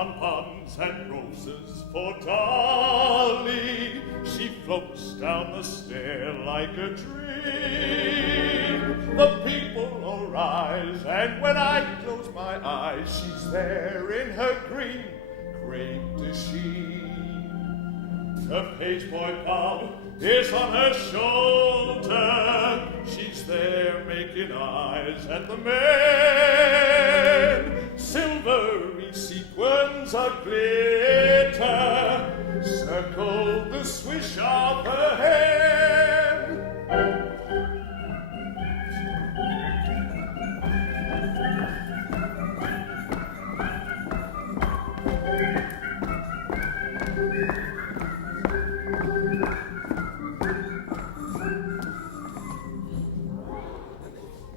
bonbons and roses for Dolly. She floats down the stair like a dream. The people all rise, and when I close my eyes, she's there in her green crepe de chine. The page boy Bob is on her shoulder. She's there making eyes at the men. Silvery sequins of glitter circle the swish of her hand.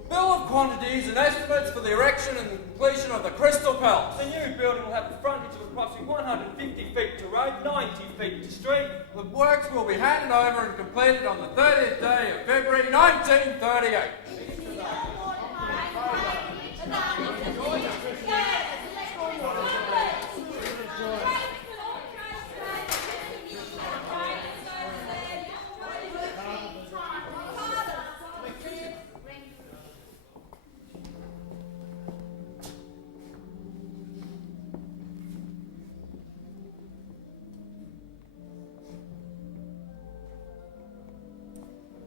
Bill of quantities and estimates for the erection and completion of the Crystal Palace. The new building will have a frontage of approximately 150 feet to road, 90 feet to street. The works will be handed over and completed on the 30th day of February 1938.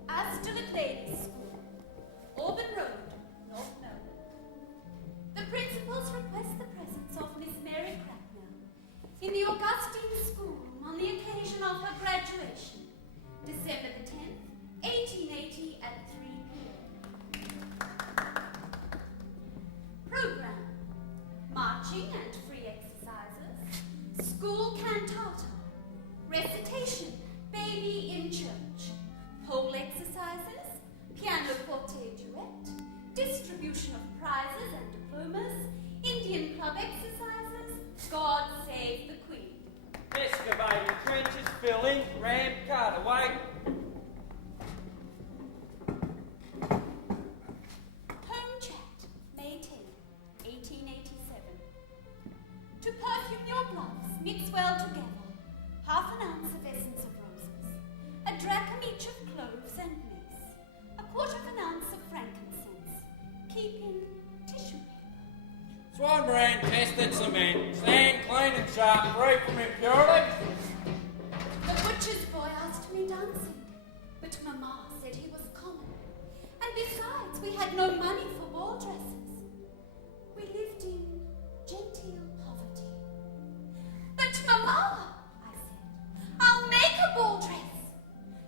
Astolet Ladies School, Auburn Road, North Melbourne. The principals request the presence of Miss Mary Cracknell in the Augustine School on the occasion of her graduation, December the 10th, 1880 at 3 p.m. Program: marching and free exercises, school cantata, recitation, baby in church, pole exercises, piano forte duet, distribution of prizes and diplomas, Indian club exercises, God save the Queen. Excavating trenches, filling, ramp, cart away. Home chat, May 10, 1887. To perfume your gloves, mix well together half an ounce of essence of roses, a drachm each of cloves and mace, a quarter of an ounce of frankincense. Keep in tissue paper. Swan brand tested cement, sand clean and sharp, free from impurity. The butcher's boy asked me dancing, but Mamma said he was common. And besides, we had no money for ball dresses. We lived in genteel poverty. But Mamma, I said, I'll make a ball dress.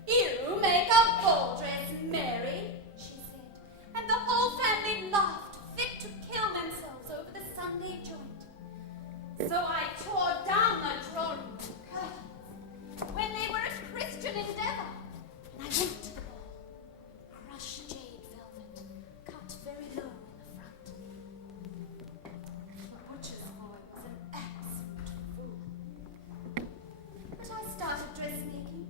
You make a ball dress, Mary, she said, and the whole family laughed, fit to kill themselves over the Sunday joint. So I tore down the drawing room curtains when they were a Christian endeavor, and I went to the ball. Crushed jade velvet, cut very low in the front. The butcher's boy was an absolute fool. But I started dressmaking,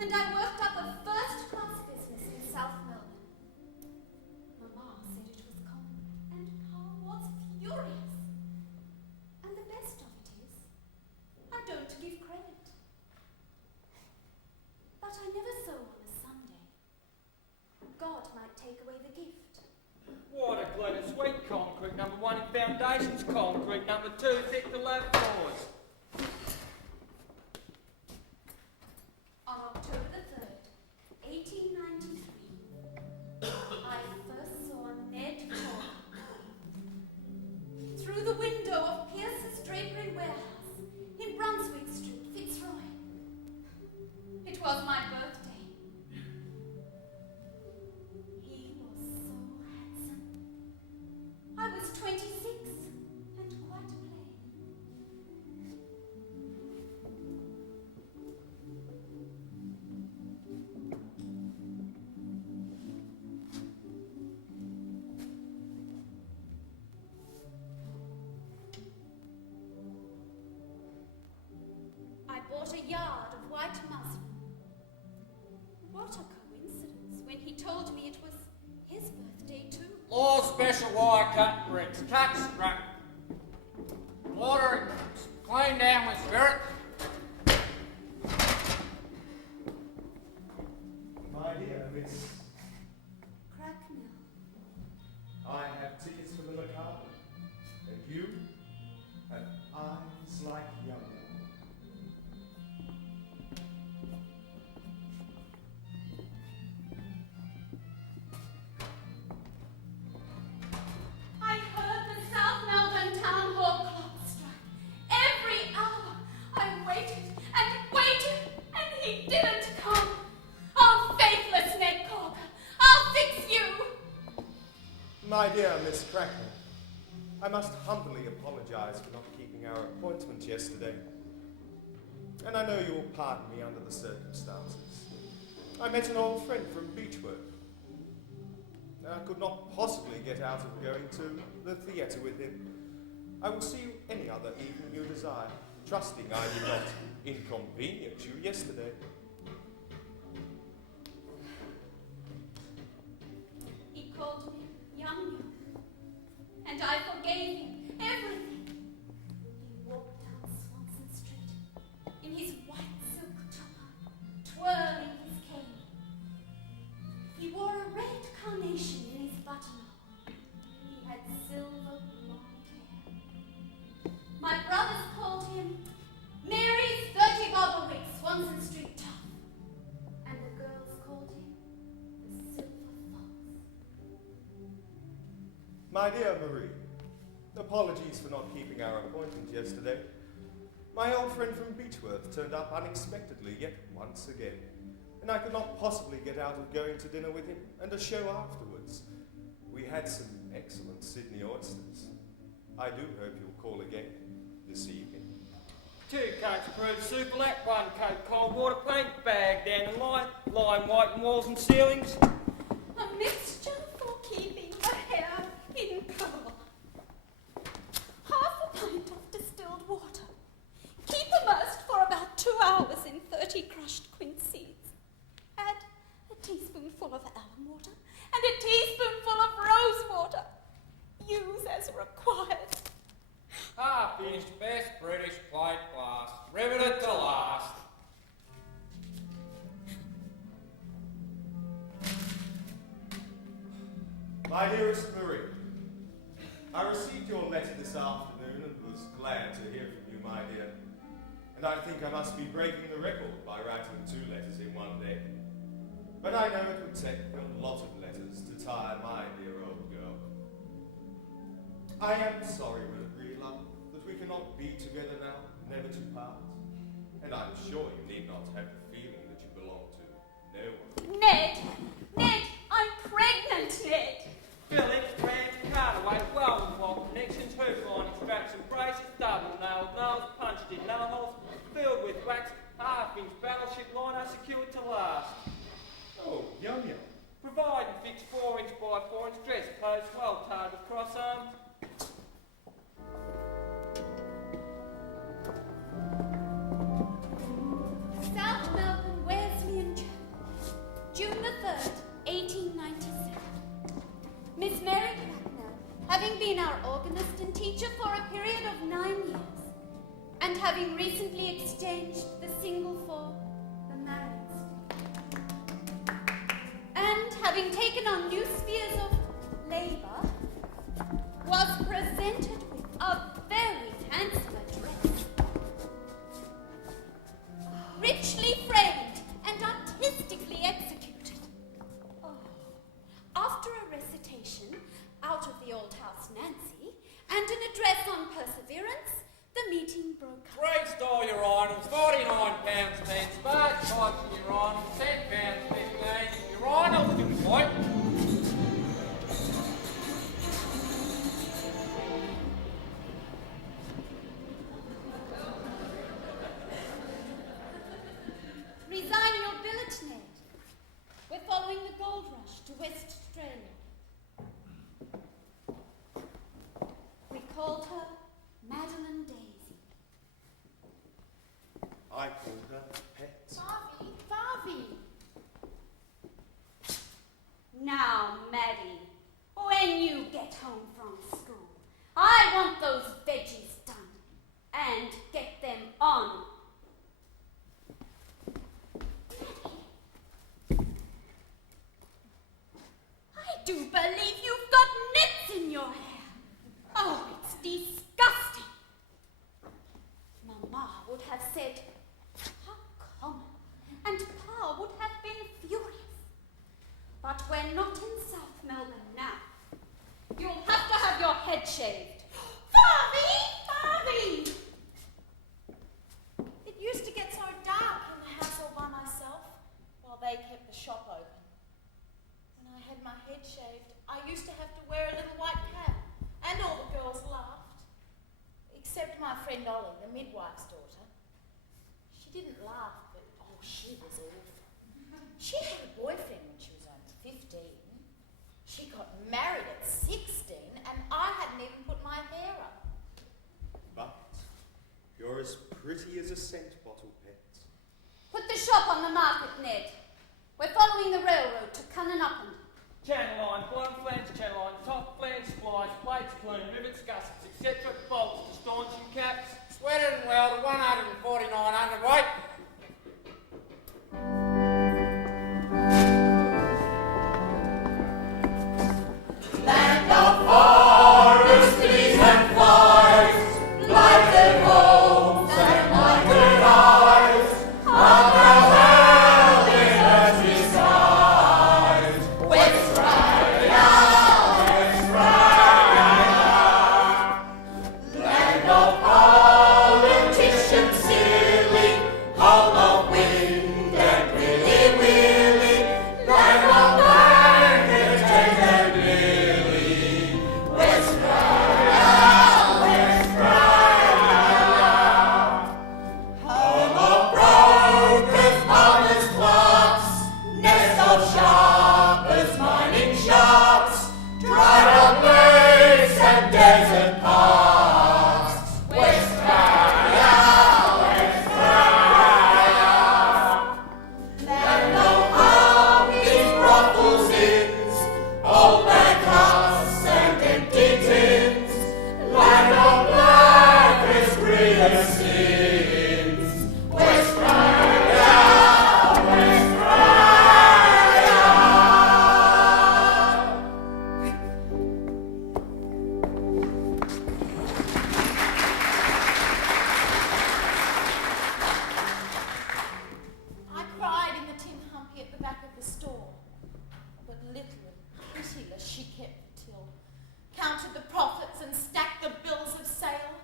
and I worked up a first-class business in South Melbourne. Mamma said it was common, and Pa was furious. And the best of it is, I don't give credit. But I never sew on a Sunday. God might take away the gift. Water glitter, sweet concrete, number 1 in foundations, concrete, number 2, thick to lab floors. On October the 3rd, 1893, I first saw Ned Corker through the window of Pierce's Drapery Warehouse in Brunswick Street, Fitzroy. It was my birthday. He was so handsome. I was 26 and quite plain. I bought a yard of white muslin. What a coincidence when he told me it was his birthday too. Law special wire cut bricks, cut scrap. Watering Clean down with spirit. My dear Miss, Cracknell. I have tickets for the macabre, and you have eyes like young. I heard the South Melbourne Town Hall clock strike. Every hour I waited and he didn't come. Oh, faithless Ned Corker, I'll fix you. My dear Miss Cracknell, I must humbly apologise for not keeping our appointment yesterday. And I know you will pardon me under the circumstances. I met an old friend from Beechworth. I could not possibly get out of going to the theatre with him. I will see you any other evening you desire, trusting I did not inconvenience you yesterday. He called me young, and I forgave him everything. He walked down Swanson Street in his white silk topper, twirling his cane. He wore a red carnation in his buttonhole. He had silver blonde hair. My brothers called him Mary's 30 bob a week, Swanson Street tough. And the girls called him the Silver Fox. My dear Marie, apologies for not keeping our appointment yesterday. My old friend from Beechworth turned up unexpectedly yet once again, and I could not possibly get out of going to dinner with him and a show afterwards. We had some excellent Sydney oysters. I do hope you'll call again this evening. 2 cokes brewed superlet, 1 coke cold water paint, bag down the line, lime white in walls and ceilings. A mixture for keeping the hair in curl. Half a pint of distilled water. Keep immersed for about 2 hours in 30 crushed quince seeds. Add a teaspoonful of alum water and a teaspoonful of rose water. Use as required. Half-finished best British plate glass, riveted to last. My dearest Marie, I received your letter this afternoon and was glad to hear from you, my dear. And I think I must be breaking the record by writing 2 letters in one day. But I know it would take a lot of letters to tire my dear old girl. I am sorry, Marie, love, that we cannot be together now, never to part. And I'm sure you need not have the feeling that you belong to no one. Ned! Ned! I'm pregnant, Ned! Filling, strands, cutaway, welding block connections, hoop lining, straps and braces, double nailed nails, punched in nail holes, filled with wax, half-inch battleship liner secured to last. Oh, yum. Provide and fix 4-inch by 4-inch dress post, well tied with cross arms. South Melbourne Wesleyan Chapel, June the 3rd, 1897. Miss Mary Cracknell, having been our organist and teacher for a period of 9 years, and having recently exchanged the single for the married state, and having taken on new spheres of labour, was presented with a very handsome address, richly framed and artistically executed. Oh. After a recitation out of the Old House Nancy and an address on perseverance, the meeting broke up. Great style urinals, £49.10, spark pipes and urinals, £10.15, urinals to point. my friend Ollie, the midwife's daughter. She didn't laugh, but she was awful. She had a boyfriend when she was only 15. She got married at 16, and I hadn't even put my hair up. But you're as pretty as a scent bottle, pet. Put the shop on the market, Ned. We're following the railroad to Cunnanuppin. Channel line, bottom flange, channel line, top flange, splice, plates, plume, rivets, gussets, etc. Bolts to staunching caps. Sweated and welded, 149 underweight. Land of forests, trees and flies, lighted homes and lighted eyes, of the world in its skies. Westralia, land of politicians silly, home of wind and willy willy, land of blankets and lily. Westralia, home of brokers, farmers' clubs, nest of shoppers, mining shafts, dried up lakes and desert parks. Westralia, land of harmonies, brothels, inns, old black huts and empty tins, land of blackest, greenest sins. Westralia, Westralia. I cried in the tin humpy at the back of the store, but little and pitiless she kept the till, counted the profits and stacked the bills of sale.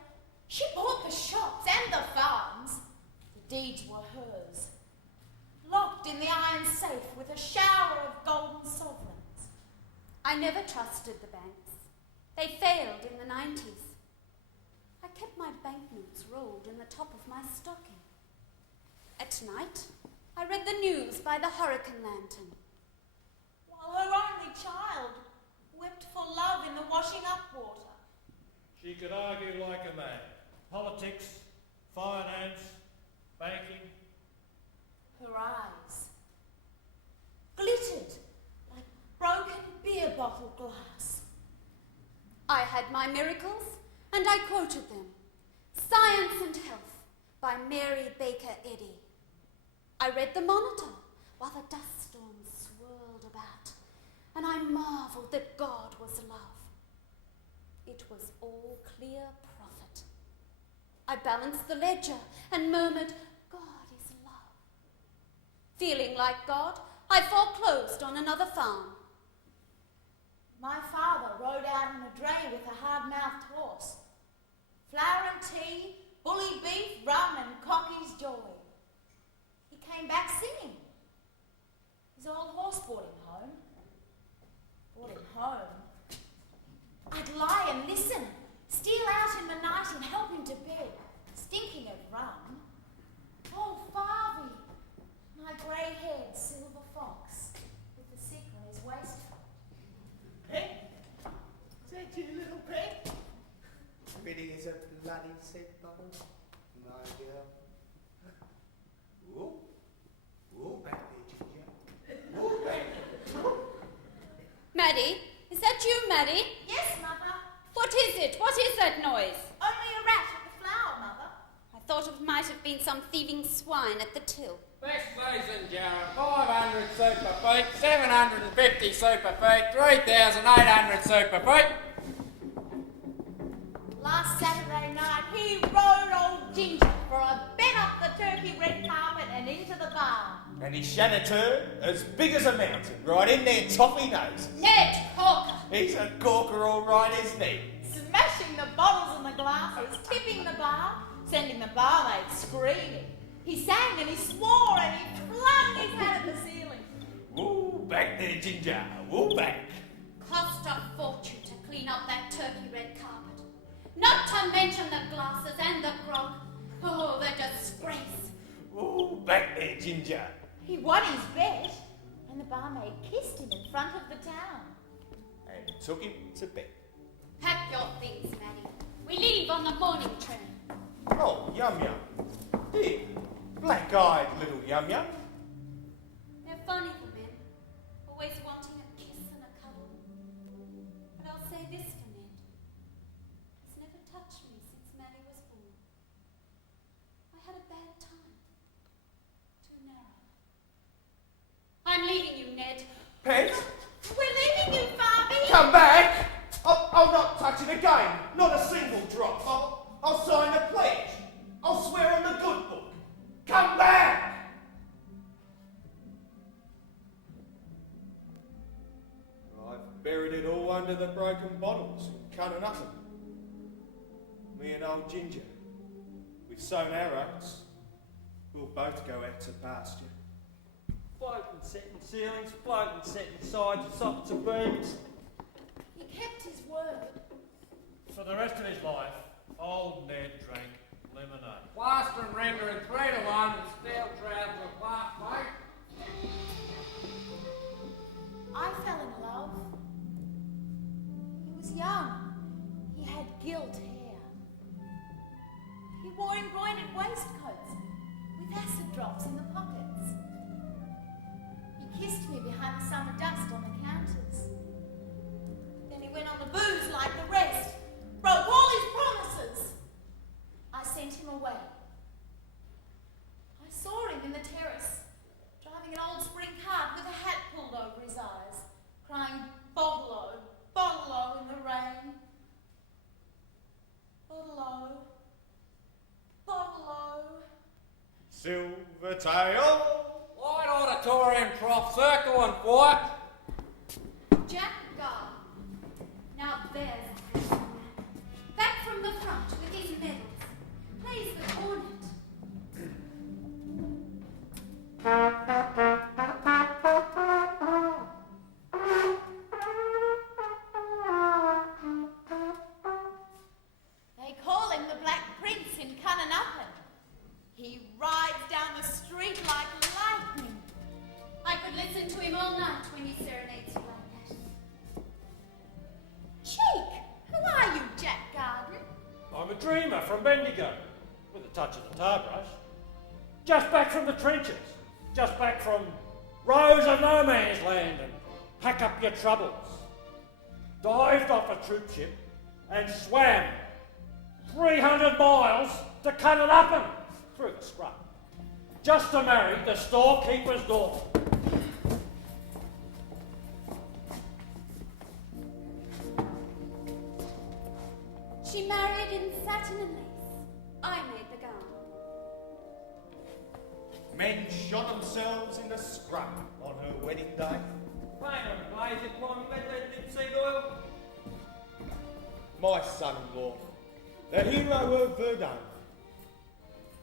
She bought the shops and the farms. The deeds were hers, locked in the iron safe with a shower of golden sovereigns. I never trusted the banks. They failed in the 90s. I kept my banknotes rolled in the top of my stocking. At night, I read the news by the hurricane lantern. While her only child wept for love in the washing up water. She could argue like a man. Politics, finance, banking. Her eyes glittered like broken beer bottle glass. I had my miracles, and I quoted them. Science and Health by Mary Baker Eddy. I read the Monitor while the dust storms swirled about, and I marveled that God was love. It was all clear profit. I balanced the ledger and murmured, God is love. Feeling like God, I foreclosed on another farm. My father rode out in a dray with a hard-mouthed horse. Flour and tea, bully beef, rum and cockey's joy. He came back singing. His old horse brought him home. I'd lie and listen, steal out in the night and help him to bed, stinking of rum. Oh, Farvey, my grey-haired silver fox, with the sick on his waistcoat. Pet? Is that you, little pet? Pretty as a bloody scent bubble, my girl. Whoa, back there, Ginger. Whoa, back. Maddie, is that you, Maddie? Yes, Mother. What is it? What is that noise? Only a rat at the flower, Mother. I thought it might have been some thieving swine at the till. Best season, Jared. 500 super feet, 750 super feet, 3,800 super feet. Last Saturday night, he rode old Ginger for a bet up the turkey red carpet and into the barn. And he shan't turn as big as a mountain, right in their toffee nose. Ned Corker, He's a corker all right, isn't he? smashing the bottles and the glasses, tipping the bar, sending the barmaid screaming. He sang and he swore and he flung his hat at the ceiling. Woo, back there, Ginger. Woo, back. Cost a fortune to clean up that turkey red carpet. Not to mention the glasses and the grog. Oh, the disgrace. Ooh, back there, Ginger. He won his bet, and the barmaid kissed him in front of the town. And took him to bed. Pack your things, Maddy. We leave on the morning train. Oh, Yum Yum. Dear, black-eyed little Yum Yum. They're funny, the men. Always wanting a kiss and a cuddle. But I'll say this for Ned. He's never touched me since Maddy was born. I had a bad time. Too narrow. I'm leaving you, Ned. Pet, We're leaving you, Barbie! come back! I'll not touch it again. Not a single drop. I'll sign a pledge. I'll swear on the good book. Come back! I've buried it all under the broken bottles in Cunnanutten. Me and old Ginger. We've sown our oats. We'll both go out to pasture. Floating setting ceilings, floating setting sides and sockets of beams. He kept his word. For the rest of his life, old Ned drank lemonade. Plaster and rendering 3 to 1 and steel trowels with glass plate. I fell in love. He was young. He had gilt hair. He wore embroidered waistcoats with acid drops in the pockets. He kissed me behind the summer dust on the counters. Then he went on the booze like the rest, broke all his promises. I sent him away. I saw him in the terrace, driving an old spring cart with a hat pulled over his eyes, crying, "Bottle-o, bottle-o," in the rain. Bottle-o, bottle-o. Silvertail! Light auditorium, trough, circle and foyer. Jack Garden. Now there's a handsome man. Back from the front with his medals. Plays the cornet. They call him the Black Prince in Cunnanuppen. He rides down the street like lightning. I could listen to him all night when he serenades you like that. Cheek! Who are you, Jack Garden? I'm a dreamer from Bendigo, with a touch of the tar brush. Just back from the trenches, just back from rows of no man's land and pack up your troubles. Dived off a troop ship and swam 300 miles to Cunnanuppen through the scrub, just to marry the storekeeper's daughter. She married in satin and lace. I made the gown. Men shot themselves in the scrub on her wedding day. Playing on a blaze in Plum, linseed oil. My son-in-law, the hero of Verdun.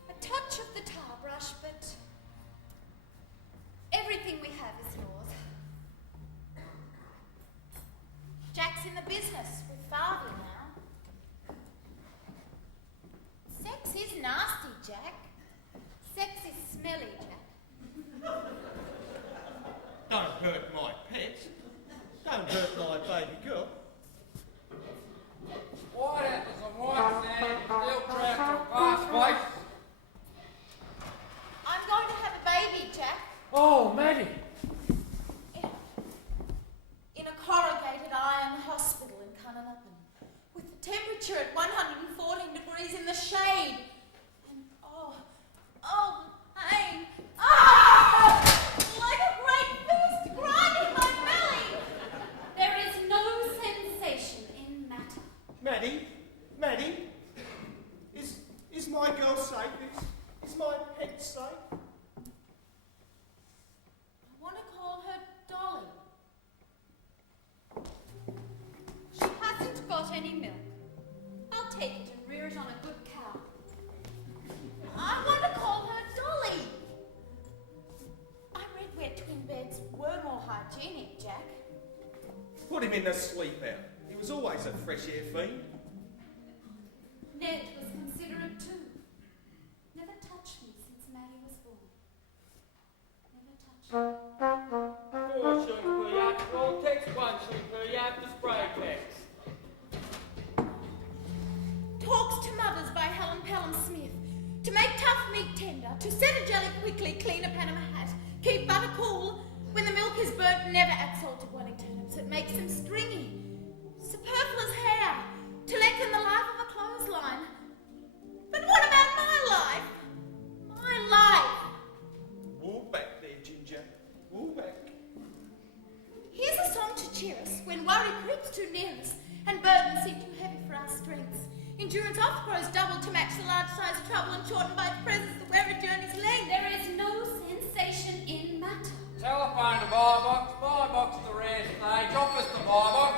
A touch of the tar brush, but everything we have is yours. Jack's in the business with father now. Sex is nasty, Jack. Sex is smelly, Jack. Don't hurt my pet. Don't hurt my baby girl. White apples and white sand, steel trowels and glass plate. I'm going to have a baby, Jack. Oh, Maddy! In a corrugated iron hospital in Cunnanuppen, with the temperature at 114 degrees in the shade. And pain. Like a great fist grinding my belly. There is no sensation in matter. Maddy, is my girl safe? Is my pet safe? I want to call her Dolly. She hasn't got any milk. I'll take it and rear it on a good cow. I want to call her Dolly. I read where twin beds were more hygienic, Jack. Put him in the sleep out. He was always a fresh air fiend. Porks to Mothers by Helen Pelham Smith. To make tough meat tender, to set a jelly quickly, clean a Panama hat, keep butter cool. When the milk is burnt, never add salted Welling turnips. It makes them stringy. Superfluous hair, to lengthen the life of a clothesline. But what about my life? My life. Wool back there, Ginger. Wool back. Here's a song to cheer us when worry creeps too near us and burdens seem too heavy for our strengths. Endurance oft grows double to match the large size trouble and shortened by the presence of wherever journey's length. There is no sensation in matter. Telephone to buy box at the rare stage, office to buy box.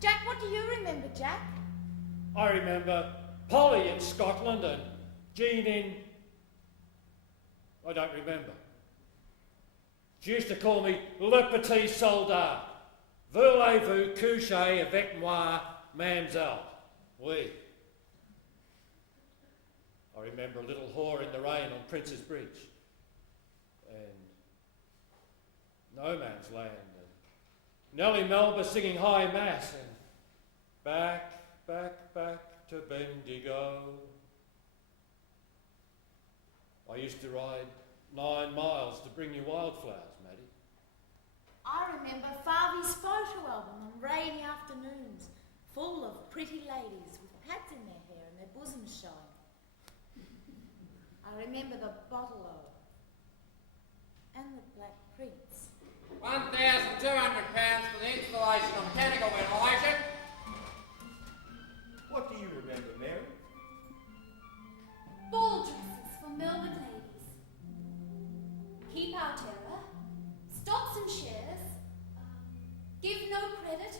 Jack, what do you remember, Jack? I remember Polly in Scotland and Jean in... I don't remember. She used to call me Le Petit Soldat. Voulez-vous coucher avec moi, mademoiselle? Oui. I remember a little whore in the rain on Prince's Bridge. And No Man's Land. And Nellie Melba singing High Mass. And back to Bendigo. I used to ride 9 miles to bring you wildflowers, Maddy. I remember Farvey's photo album on rainy afternoons, full of pretty ladies with pads in their hair and their bosoms showing. I remember the bottle o and the Black Prince. £1,200 for the installation of mechanical ventilation. What do you remember, Mary? Ball dresses for Melbourne ladies. Keep our terror. Stocks and shares. Give no credit.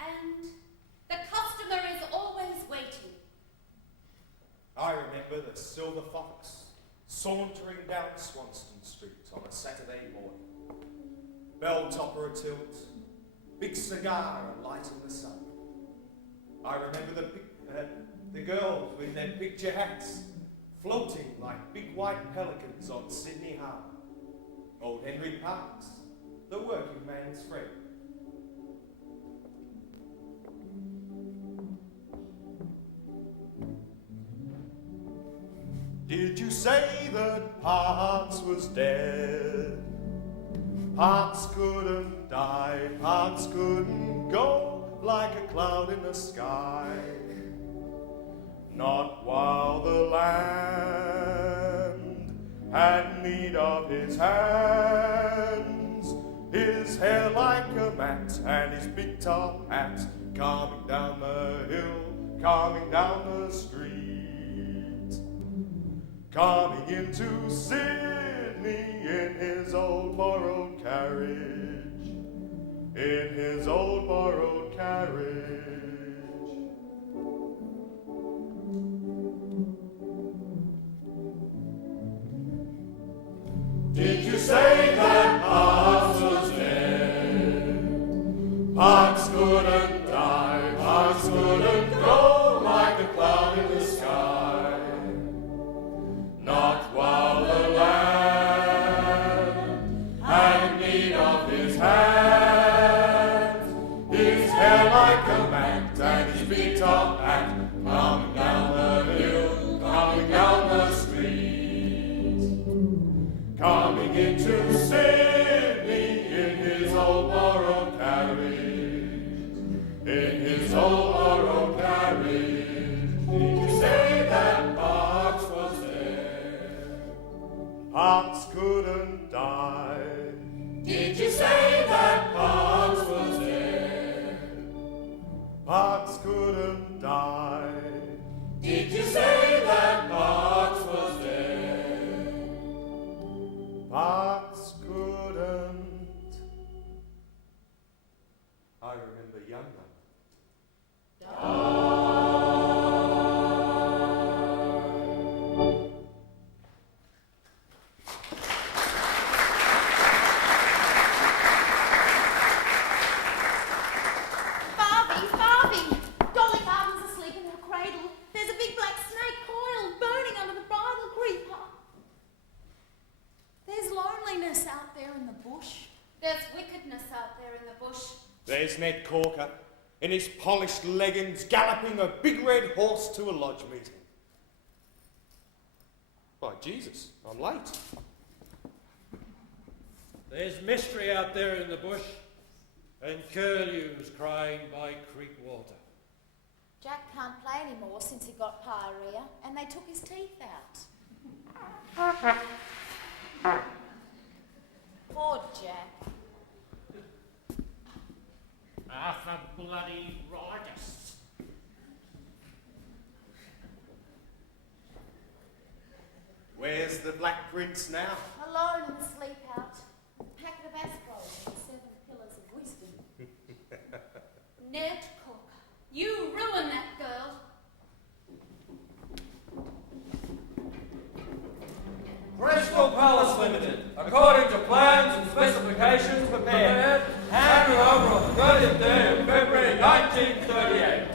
And the customer is always waiting. I remember the Silver Fox sauntering down Swanston Street on a Saturday morning. Bell topper a tilt, big cigar alight in the sun. I remember the girls with their picture hats, floating like big white pelicans on Sydney Harbour. Old Henry Parks, the working man's friend. Did you say that Parks was dead? Parks couldn't die, Parks couldn't go like a cloud in the sky. Not while the land had need of his hands, his hair like a mat and his big top hat, coming down the hill, coming down the street, coming into Sydney in his old borrowed carriage, in his old borrowed carriage. Did you say that Parks was dead? Parks couldn't die, Parks couldn't go like a cloud in the sky. Not while the land had need of his hands, his hair like a mat and his big top hat, coming down the hill, coming down the street, coming into Sydney in his old borrowed carriage, in his old borrowed carriage. Did you say that Parks was dead? Parks couldn't die. Did you say that Parks was dead? Parks couldn't die. Did you say that Parks was dead? Parks couldn't. I remember younger. Farvey! Dolly Garden's asleep in her cradle. There's a big black snake coiled, burning under the bridal creeper. There's loneliness out there in the bush. There's wickedness out there in the bush. There's Ned Corker, in his polished leggings, galloping a big red horse to a lodge meeting. By Jesus, I'm late. There's mystery out there in the bush, and curlews crying by creek water. Jack can't play anymore since he got pyorrhea, and they took his teeth out. Poor Jack. Arthur bloody Ridus. Where's the Black Prince now? Alone in the sleep out. A packet of aspros and 7 pillars of wisdom. Ned Corker, you ruined that girl. Crystal Palace Limited, according to plans and specifications prepared, handed over on the 30th day of February 1938.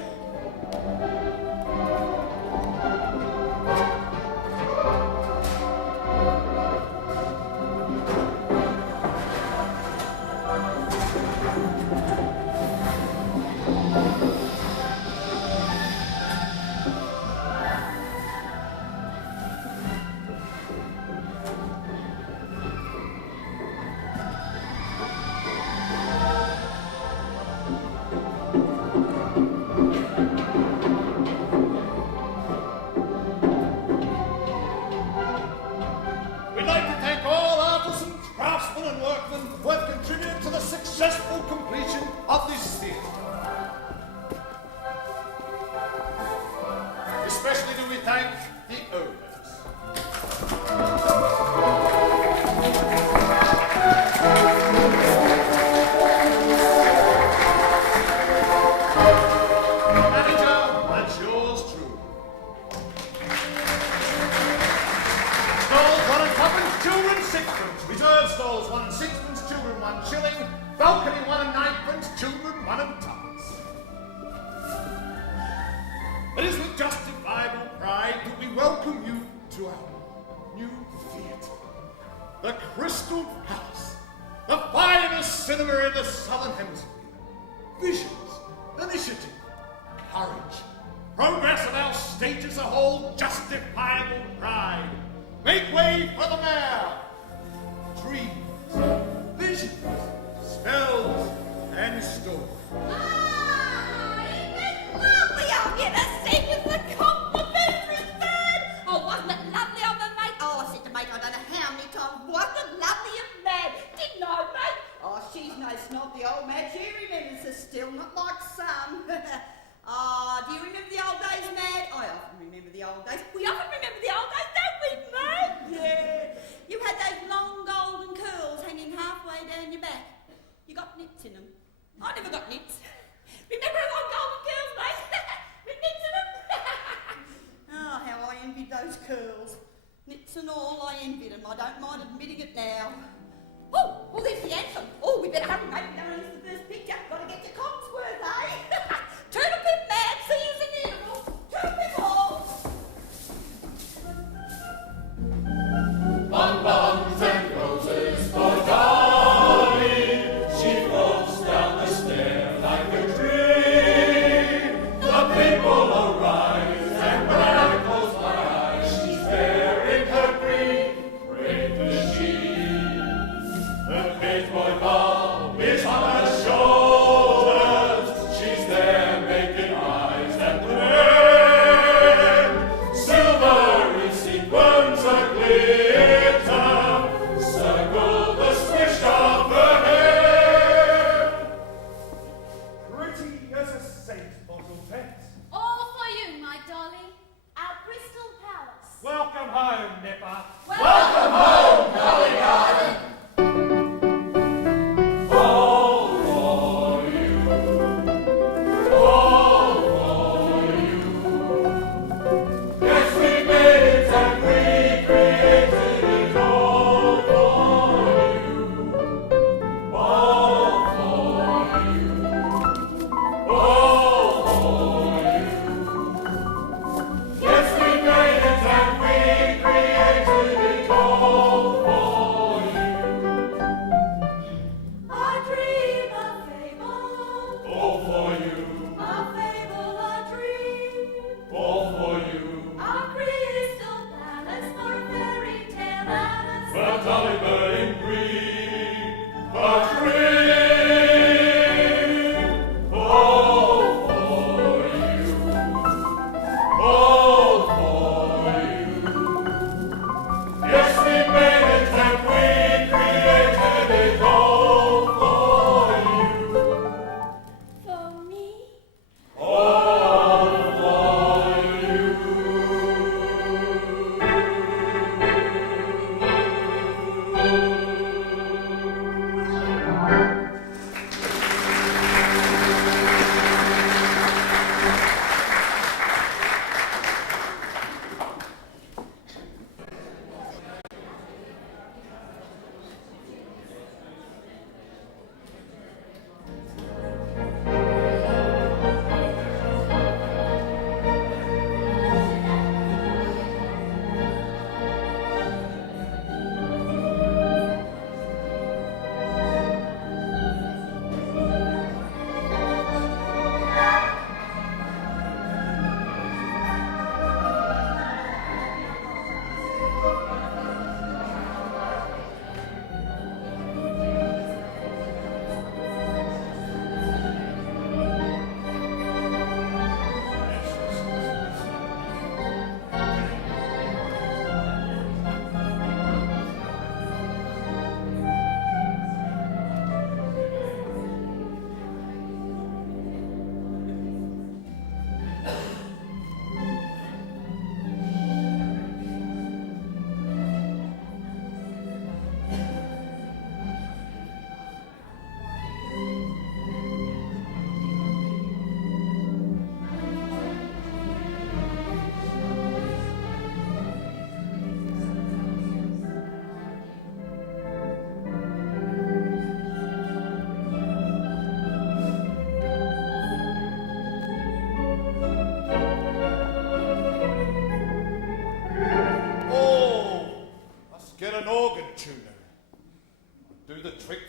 We'd like to thank all artisans, craftsmen and workmen who have contributed to the successful completion of this theatre. Especially do we thank the owners. Manager, that's yours truly. Stalls 1 and twopence, children 6pence. Reserve stalls 1 and 6pence, children 1 shilling. Balcony 1 and 9pence, children 1 and 2pence. It is with justifiable pride that we welcome you to our new theatre, the Crystal Palace, the finest cinema in the Southern Hemisphere. Visions, initiative, courage, progress of our state as a whole, justifiable pride. Make way for the mayor. Dreams, visions, spells, and stories. It was lovely of you to sing as the complimentary third. Oh, wasn't it lovely of the mate? Oh, I said to mate, I don't know how many times, wasn't it lovely of Mad? Didn't I, mate? Oh, she's no snob, the old Mad. She remembers us still, not like some. Oh, do you remember the old days, Mad? I often remember the old days. We often remember the old days, don't we, Mad? Yeah. You had those long golden curls hanging halfway down your back. You got nits in them. I never got nits. Remember the long golden curls, mate? With nits in them? Oh, how I envied those curls. Nits and all, I envied them. I don't mind admitting it now. Oh, well, there's the anthem. Oh, we better hurry, mate. Now it's the first picture. Got to get your Cogsworth, eh? Turtle Pip Mad, see you in the interval. Turtle Pip all. Bonbons and roses for Dolly. She floats down the stair like a dream. The people arise, and when I close my eyes, she's there in her green, great machine. The pasteboard ball is on her shoulders. She's there making eyes that blend. Silvery sequins are glitter, circle the swish of her hair. Pretty as a saint, bottle pet. All for you, my Dolly. Our Crystal Palace. Welcome home, Nipper. Welcome home, Dolly Garden. All for you, all for you. Yes, we made it and we created it all for you, all for you, all for you. Yes, we made it and we created it.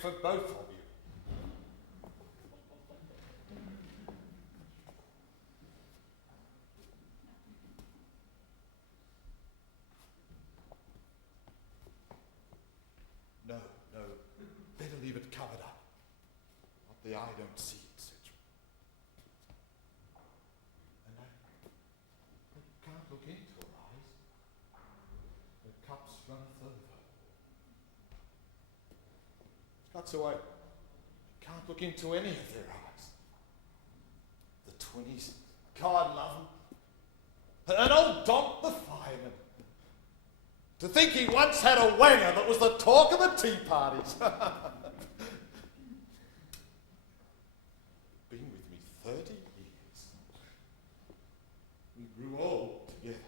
for both of you. No, better leave it covered up. What the eye don't see, etc. And I can't look into her eyes. The cups runneth over. That's why I can't look into any of their eyes. The twinnies, God love them. And old Donk the fireman. To think he once had a wanger that was the talk of the tea parties. Been with me 30 years. We grew old together.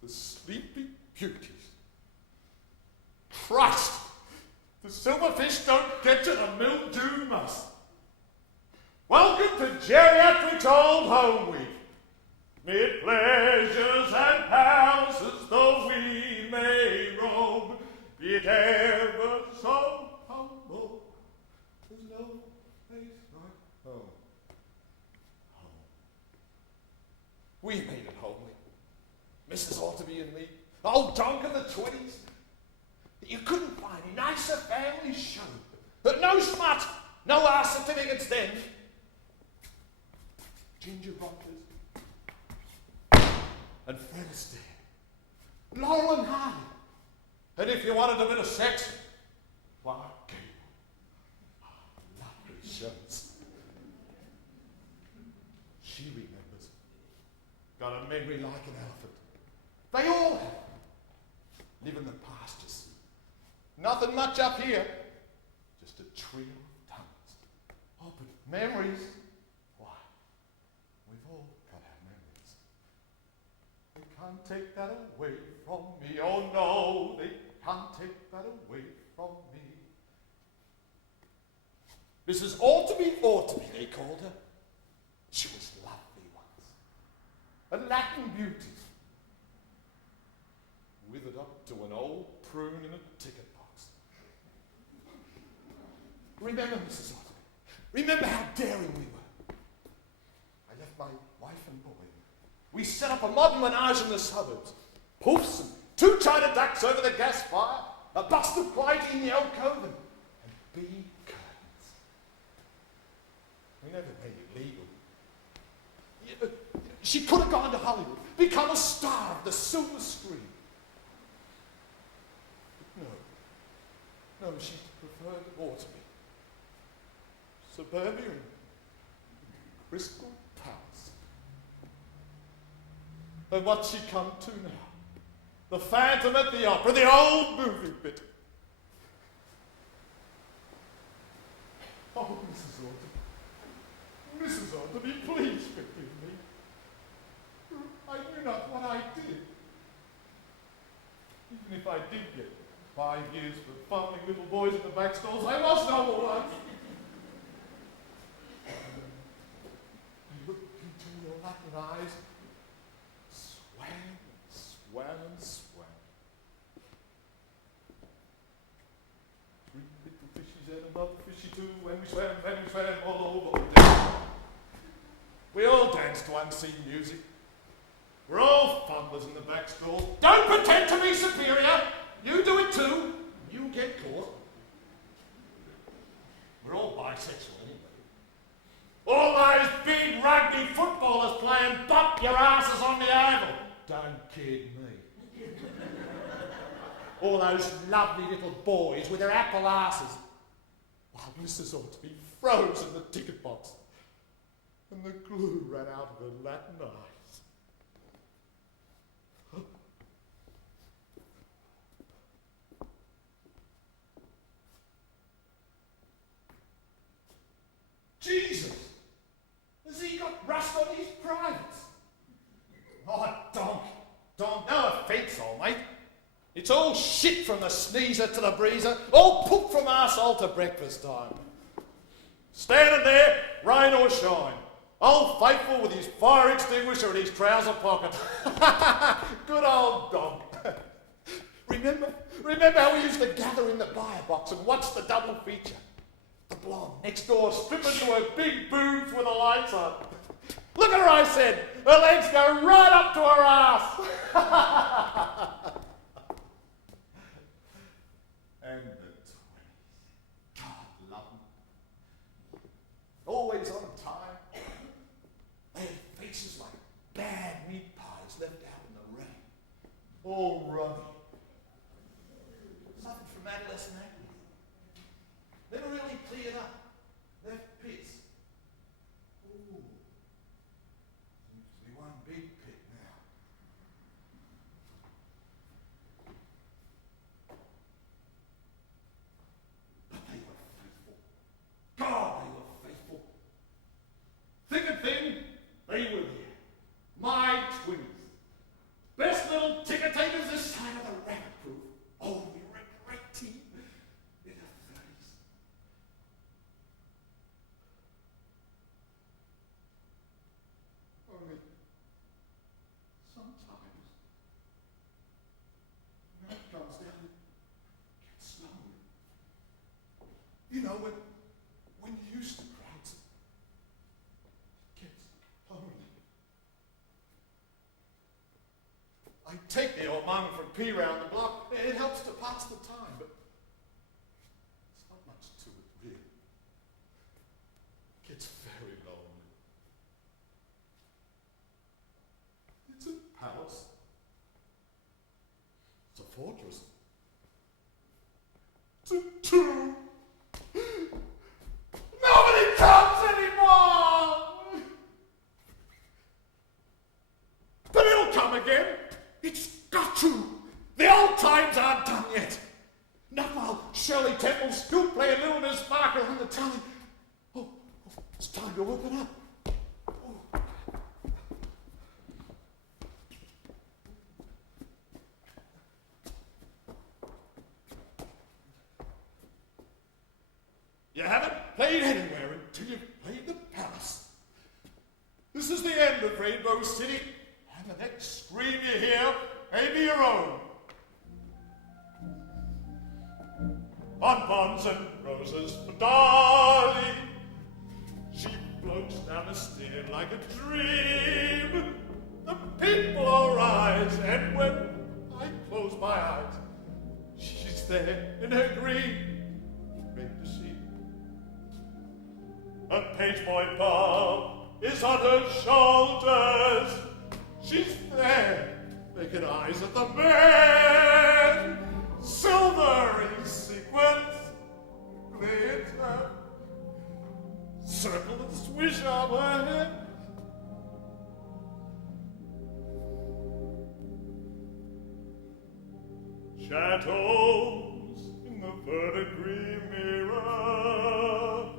The sleeping beauties. Christ! The silverfish don't get to the mildew must. Welcome to Geriatric's old home week. Mid pleasures and houses, though we may roam, be it ever so humble, there's no place like home. Home. We made it homely. Mrs. Ortabee and me, old Donk of the 20s. You couldn't find a nicer family show. But no smut, no arse certificates then. Ginger rockers and Fred Astaire, Laurel and Hardy. And if you wanted a bit of sex, Clark Gable. Lovely shows. She remembers. Got a memory like an elephant. They all have. Live in the pastures. Nothing much up here. Just a trio of tongues. Oh, but memories. Why? We've all got our memories. They can't take that away from me. Oh no, they can't take that away from me. Mrs. Ortabee, they called her. She was lovely once. A Latin beauty. Withered up to an old prune in a ticket box. Remember, Mrs. Ortabee. Remember how daring we were. I left my wife and boy. We set up a modern menage in the suburbs. Poofs and 2 China ducks over the gas fire, a bust of Clyde in the alcove, and bead curtains. We never made it legal. She could have gone to Hollywood, become a star of the silver screen. But no, she preferred Ortabee. Suburbia and Crystal Palace. And what's she come to now? The Phantom at the Opera, the old movie bit. Oh, Mrs. Ortabee, please forgive me. I knew not what I did. Even if I did get 5 years for fumbling little boys in the back stalls, I was no one. I looked into your Latin eyes, swam and swam. 3 little fishies and another fishy too, and we swam all over. We all danced to unseen music. We're all fumblers in the back stall. Don't pretend to be superior. You do it too. You get caught. We're all bisexual anyway. All those big rugby footballers playing bump your asses on the oval. Don't kid me. All those lovely little boys with their apple asses. While Mrs. Ortabee froze in the ticket box. And the glue ran out of her Latin eyes. Jesus! Has he got rust on his privates? Oh, Donk, no offence, old mate. It's all shit from the sneezer to the breezer, all poop from arsehole to breakfast time. Standing there, rain or shine, old faithful with his fire extinguisher in his trouser pocket. Good old Donk. Remember how we used to gather in the buyer box and watch the double feature? The blonde next door stripping to her big boobs with the lights on. Look at her, I said. Her legs go right up to her ass. And the 20s. God love them. Always on time. They had faces like bad meat pies left out in the rain. All runny. Something from adolescent acne. Never really cleared up. Left pits. Ooh. Seems to be one big pit now. But they were faithful. God, they were faithful. Thick and thin, they were there. My twins. Best little ticker takers this side of the rabbit proof. Oh, we were a great team in the 30s. Only sometimes when it comes down, it gets slow. You know, when you're used to crowds, it gets lonely. I take the old mama for a pee round the block. It helps to pass the time, but there's not much to it, really. It gets very lonely. It's a palace. It's a fortress. It's a tomb. Nobody comes anymore! But it'll come again. It's got to. The old times aren't done yet. Not while Shirley Temple's still playing Luna's Sparker on the telly. Oh, it's time to open up. Oh. You haven't played anywhere until you've played the palace. This is the end of Rainbow City, and the next scream you hear may be your own. Bonbons and Roses for Dolly. She floats down the stair like a dream. The people all rise, and when I close my eyes, she's there in her green, made to see. A page boy Bob is on her shoulders. She's there, making eyes at the man. Silvery sequins glitter, circle and swish of her head. Shadows in the verdigris mirror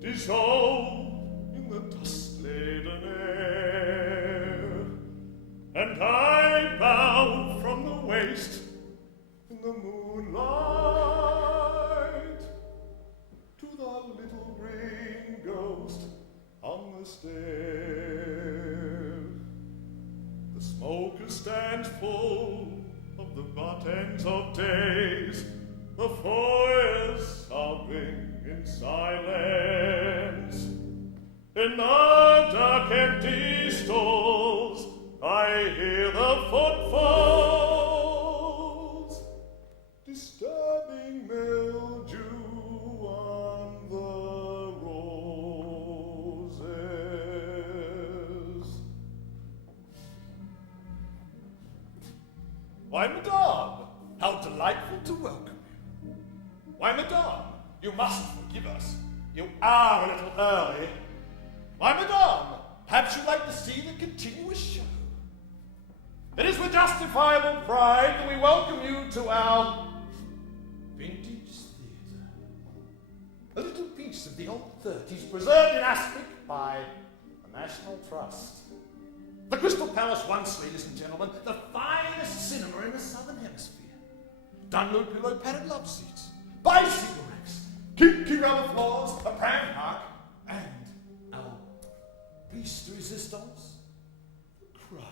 dissolve in the dust-laden air, and I bow from the waist in the moonlight to the little green ghost on the stairs. The smoker stands full of the butt ends of days, the foyer's sobbing in silence. In the dark empty stalls, I hear the footfalls, disturbing mildew on the roses. Why, Madame, how delightful to welcome you. Why, Madame, you must forgive us. You are a little early. Why, Madame, perhaps you'd like to see the continuous show. It is with justifiable pride that we welcome you to our vintage theatre. A little piece of the old 30s preserved in aspic by the National Trust. The Crystal Palace once, ladies and gentlemen, the finest cinema in the Southern Hemisphere. Dunlop padded love seats, bicycle racks, kinky rubber floors, a pram park, and our piece de resistance, the crime.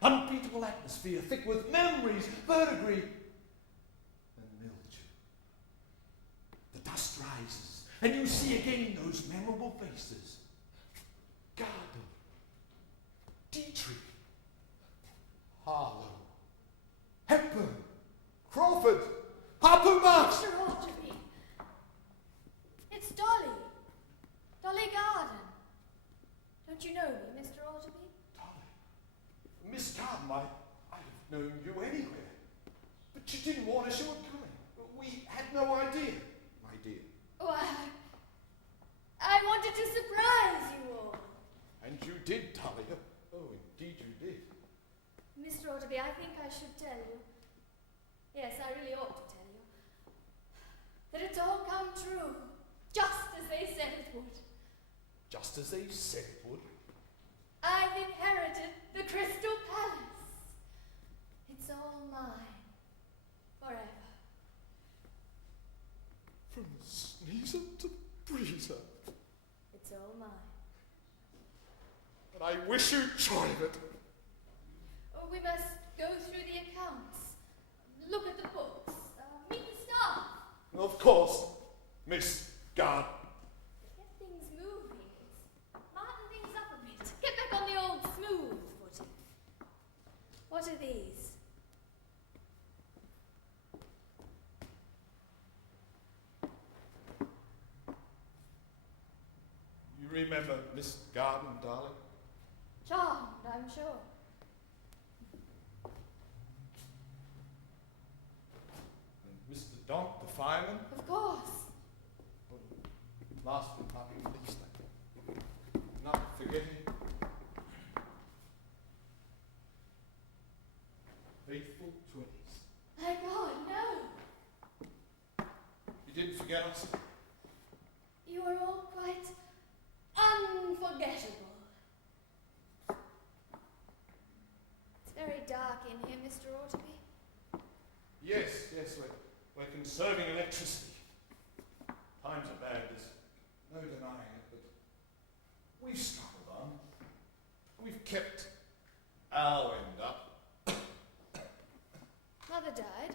Unbeatable atmosphere, thick with memories, verdigris, and mildew. The dust rises, and you see again those memorable faces. Garden, Dietrich, Harlow, Hepburn, Crawford, Harper Marsh. Mr. Ortabee. It's Dolly. Dolly Garden. Don't you know me, Mr. Ortabee? Dolly. Miss Garden, I'd have known you anywhere. But you didn't warn us you were coming. We had no idea, my dear. Why, I wanted to surprise you all. And you did, Dolly. Oh, indeed you did. Mr. Ortabee, I think I should tell you. Yes, I really ought to tell you. That it's all come true. Just as they said it would. Just as they said it would. I've inherited the Crystal Palace. It's all mine. Forever. From the sneezer to the breezer. It's all mine. But I wish you'd tried it. Oh, we must go through the accounts. Look at the books. Meet the staff. Of course, Miss Garden. Get things moving. Smarten things up a bit. Get back on the old smooth footing. What are these? You remember Miss Garden, darling? Charmed, I'm sure. And Mr. Donk, the fireman? Of course. Last but not least, not forgetting faithful twins. My God, no. You didn't forget us? You are all quite unforgettable. It's very dark in here, Mr. Ortabee. Yes, we're conserving electricity. Times are bad, there's no denying it, but we've struggled on. We've kept our end up. Mother died,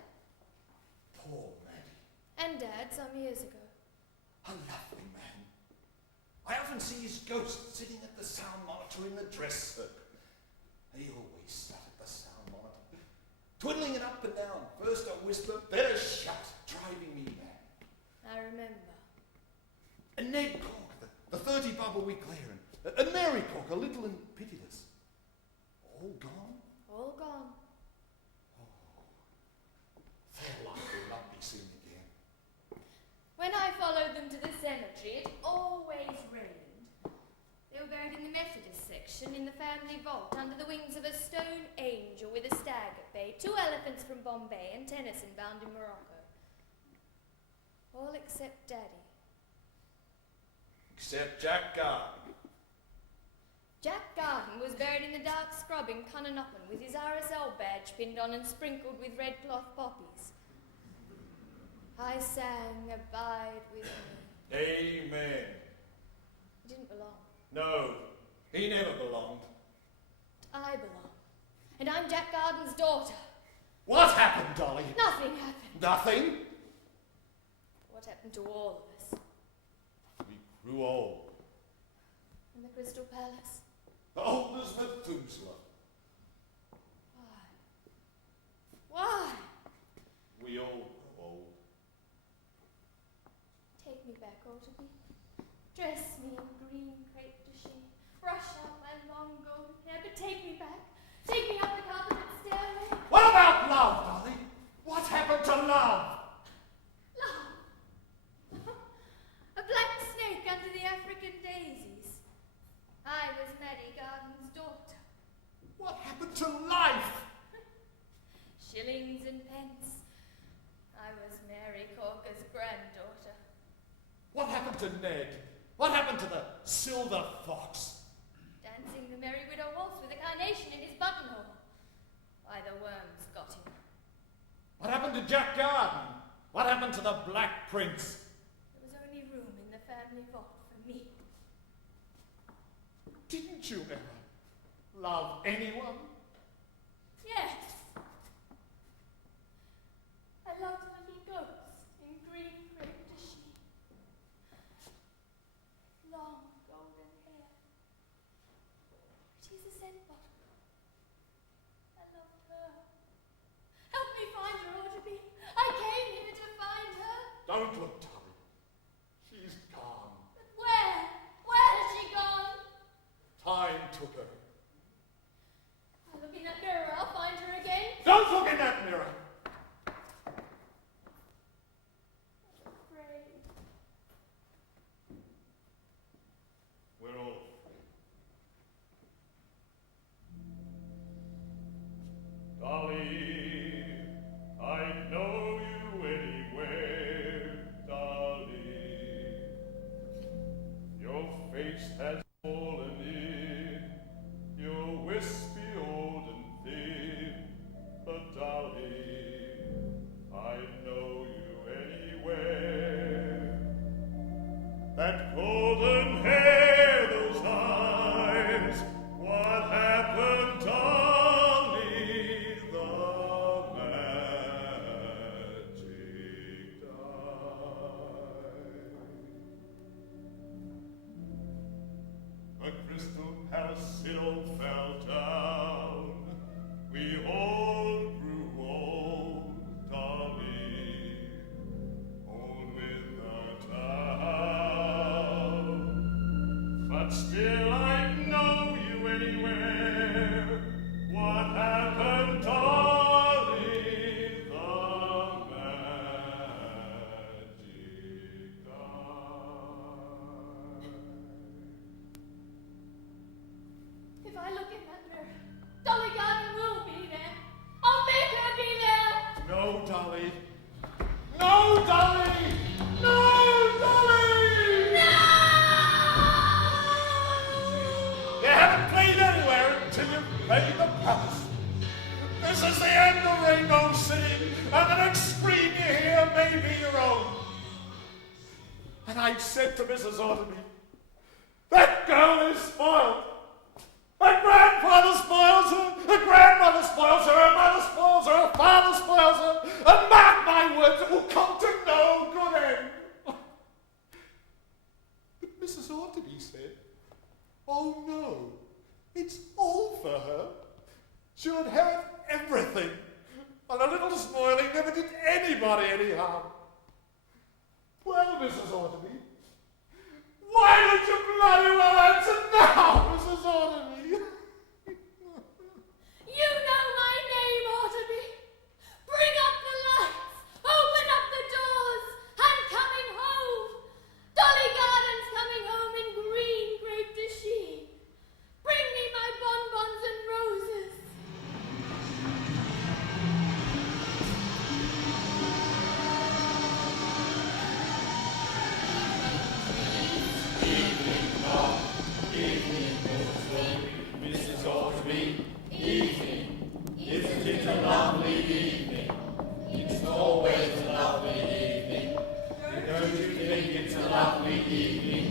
Poor Maddy. and Dad some years ago. A lovely man. I often see his ghost sitting at the sound monitor in the dress circle. He always sat at the sound monitor, twiddling it up and down. First a whisper, then a shout, driving me mad. I remember. And Ned Corker, the 30 bob a week clearing. And Mary Corker, little and pitiless. All gone? All gone. Their luck will not be seen again. When I followed them to the cemetery, it always rained. They were buried in the Methodist section in the family vault under the wings of a stone angel with a stag at bay, 2 elephants from Bombay and Tennyson bound in Morocco. All except Daddy. Except Jack Garden. Jack Garden was buried in the dark scrub in Cunnanuppin with his RSL badge pinned on and sprinkled with red cloth poppies. I sang Abide With Me. Amen. He didn't belong. No, he never belonged. I belong. And I'm Jack Garden's daughter. What happened, Dolly? Nothing happened. Nothing? What happened to all of us? We grew old. In the Crystal Palace? Old as Methuselah. Why? Why? We all grow old. Take me back, Ortabee. Dress me in green crepe de chine. Brush out my long golden hair, but take me back. Take me up the carpeted stairway. What about love, Dolly? What happened to love? Love. A black snake under the African daisies. I was Maddy Garden's daughter. What happened to life? Shillings and pence. I was Mary Corker's granddaughter. What happened to Ned? What happened to the silver fox? Dancing the Merry Widow waltz with a carnation in his buttonhole. Why, the worms got him. What happened to Jack Garden? What happened to the Black Prince? There was only room in the family vault for me. Didn't you ever love anyone? Yes. I loved little goats in green crepe de chine. Long golden hair. She's a scent bottle. I loved her. Help me find her, Ortabee. I came here to find her. Don't look, Dolly. She's gone. But where? Where has she gone? Time took her. I'll look in that mirror. I'll find her again. Don't look in that mirror. I'm afraid. We're all Dolly, I know you anywhere, Dolly. Your face has fallen in, you're wispy, old and thin, but Dolly, I know you anywhere. That golden hair, those eyes, what happened, Dolly? The magic died. A crystal palace, it all fell down. We all grew old, Dolly, old with the town. But still I know you anywhere. What happened, Dolly? The magic died. If I look in that mirror, Dolly Garden will be there. I'll make her be there. No, Dolly. No, Dolly! No, Dolly! You haven't played anywhere until you've played the palace. This is the end of Rainbow City, and the next scream you hear may be your own. And I've said to Mrs. Ortabee, that girl is spoiled. Her grandfather spoils her, her grandmother spoils her, her mother spoils her, her father spoils her, and mark my words, it will come to no good end. But Mrs. Ortabee said, oh no, it's all for her. She'll have everything, and a little spoiling never did anybody any harm. Well, Mrs. Ortabee, why don't you bloody well answer now, Mrs. Ortabee? You know my name, Ortabee. Bring up the lights. Open up the doors. I'm coming home. Dolly Garden's coming home in green crepe de chine. Bring me my bonbons and roses. Mrs. Ortabee, evening. Isn't it a lovely evening? It's always a lovely evening. Don't you think it's a lovely evening?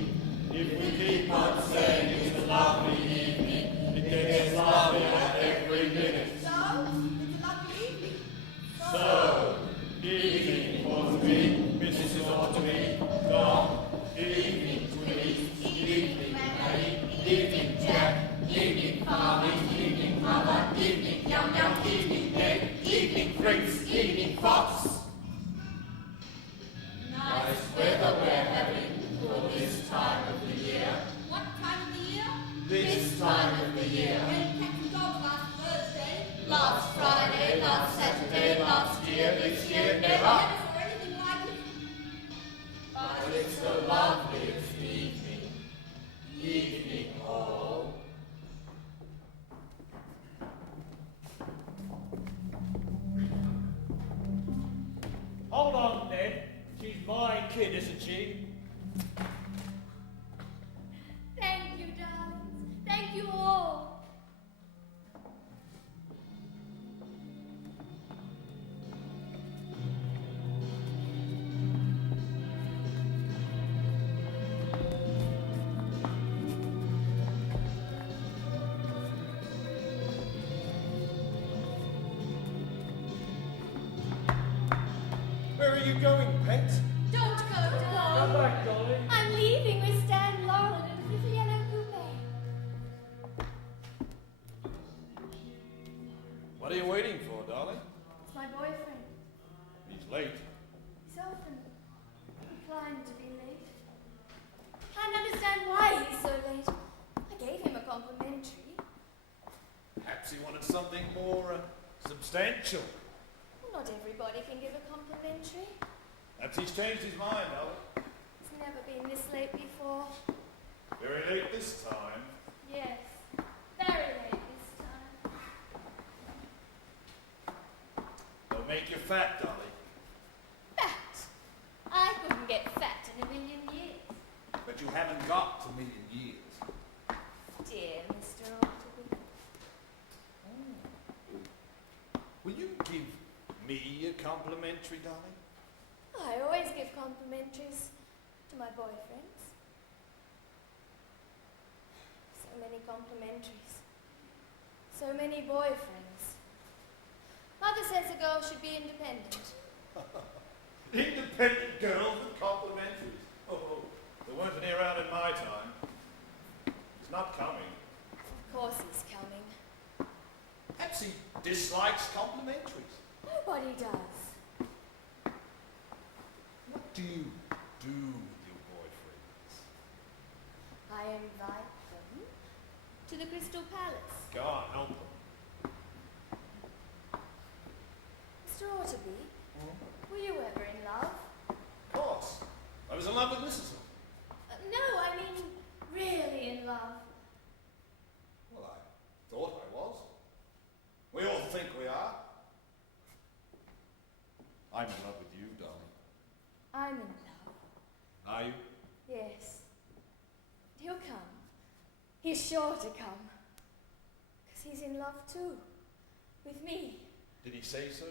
If we keep on saying it's a lovely evening, it gets lovelier every minute. So, it's a lovely evening. So, evening, Ortabee, Mrs. Ortabee, Dom, evening, Twitties, evening, Maddy, evening, Jack, evening, Farming, evening, Mother, evening, Yum Yum, evening, Ned, evening, Fritz, evening, Fox. Nice weather we're having for this time of the year. What time of the year? This time of the year. When you catch dogs last Thursday. Last Friday, last Saturday, last year, this year, never. Never saw anything like it. But it's the loveliest evening. Evening all. Hold on, Ned. She's my kid, isn't she? Thank you, darlings. Thank you all. are you going, pet? Don't go, Come darling. back, Dolly. I'm leaving with Stan Laurel in a little yellow coupe. What are you waiting for, darling? It's my boyfriend. He's late. He's often inclined to be late. Can't understand why he's so late. I gave him a complimentary. Perhaps he wanted something more substantial. Not everybody can give a complimentary. Perhaps he's changed his mind, darling. He's never been this late before. Very late this time. Yes, very late this time. They'll make you fat, darling. Fat. I couldn't get fat in a million years. But you haven't got a million years. Dear Mr. Ortabee. Will you give me a complimentary, darling? I always give complimentaries to my boyfriends. So many complimentaries. So many boyfriends. Mother says a girl should be independent. Independent girls with complimentaries. Oh, there weren't any around in my time. He's not coming. Of course he's coming. Perhaps he dislikes complimentaries. Nobody does. What do you do with your boyfriends? I invite them to the Crystal Palace. Go on, help them. Mr. Ortabee, were you ever in love? Of course. I was in love with Mrs. No, I mean really in love. Well, I thought I was. We all think we are. I'm in love with you, darling. I'm in love. Are you? Yes. He'll come. He's sure to come. Because he's in love too. With me. Did he say so?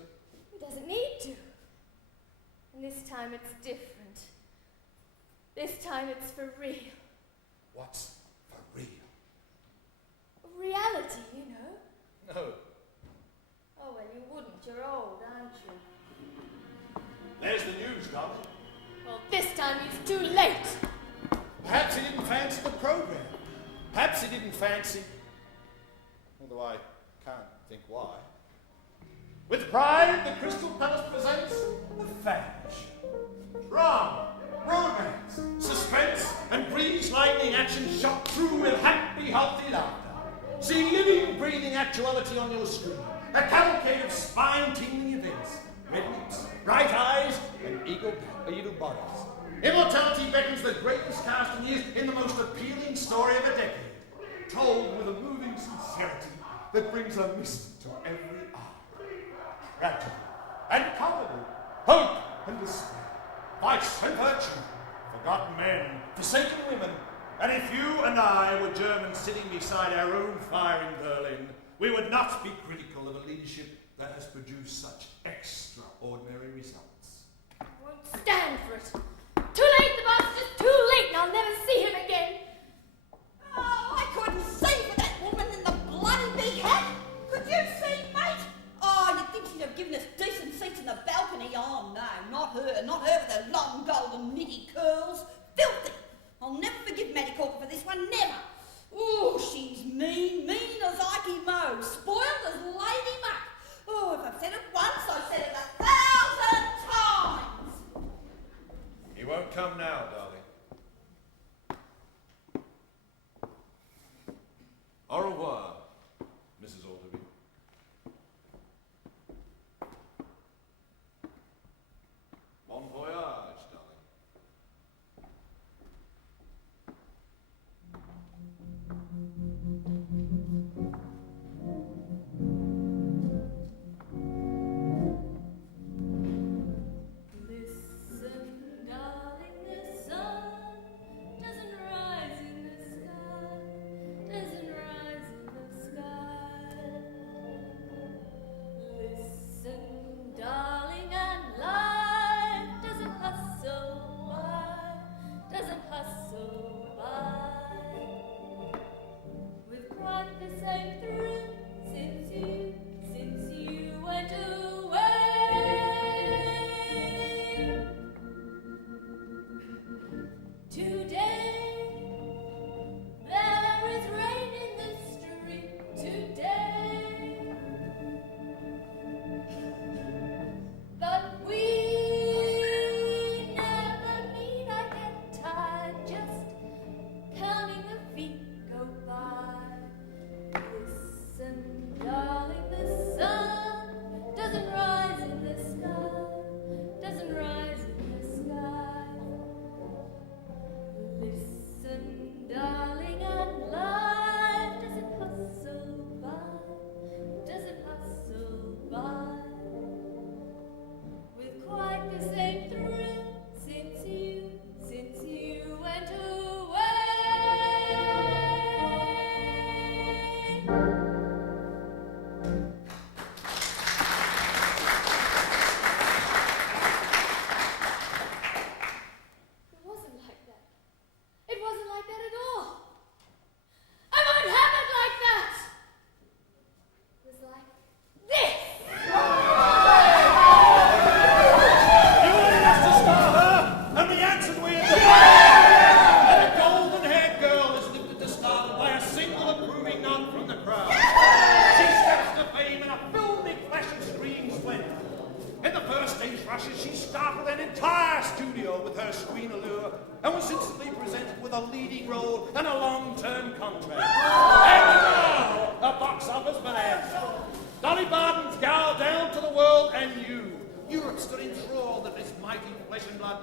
He doesn't need to. And this time it's different. This time it's for real. What's for real? Reality, you know. No. Oh, well, you wouldn't. You're old, aren't you? There's the news, darling. Well, this time it's too late. Perhaps he didn't fancy the program. Perhaps he didn't fancy... Although I can't think why. With pride, the Crystal Palace presents a fashion. Drama, romance, suspense, and breeze-lightning action shot through with happy, healthy laughter. See living, breathing actuality on your screen. A cavalcade of spine-tingling events. Red lips, bright eyes, and eagle bodies. Immortality beckons the greatest cast in years in the most appealing story of a decade. Told with a moving sincerity that brings a mist to every eye. Tragedy and comedy, hope and despair, vice and virtue, forgotten men, forsaken women, and if you and I were Germans sitting beside our own fire in Berlin, we would not be critical of a leadership that has produced such extraordinary results. I won't stand for it. Too late, the bastard's too late, and I'll never see him again. Oh, I couldn't see for that woman in the bloody big hat. Could you see, mate? Oh, you'd think she'd have given us decent seats in the balcony. Oh, no, not her. Not her with her long golden mitty curls. Filthy. I'll never forgive Maddy Corker for this one, never. Oh, she's mean as Ikey Mo, spoiled as Lady Muck. Oh, if I've said it once, I've said it 1,000 times. He won't come now, darling. Au revoir, Mrs. Ortabee. Bon voyage, darling. Listen, darling, the sun doesn't rise in the sky, doesn't rise in the sky. Listen, darling, and life doesn't hustle by, doesn't hustle by. We've cried the same thrill since you went away.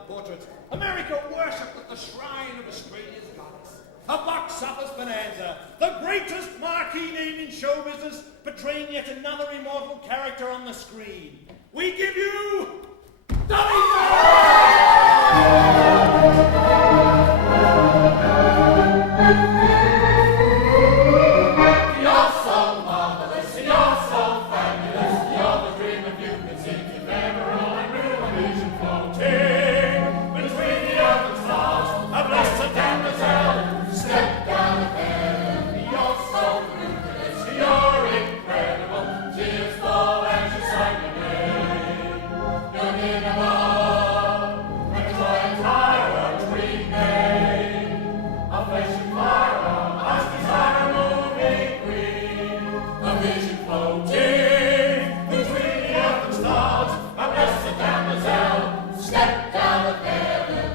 portraits. America worshipped at the shrine of Australia's goddess. A box office bonanza, the greatest marquee name in show business, portraying yet another immortal character on the screen. We give you Dolly You're so marvelous, you're so fabulous, you're the dream of youth that seems ephemeral and real, a vision floating between the earth and stars, a blessed damsel, step down of heaven. You're so ruthless, you're incredible, tears fall as you sign your name. You're near above, and Troy and Tyre are dreaming, a flesh and fire, us desire moving queen, a vision floating between the earth and stars, a blessed damsel, step down of heaven.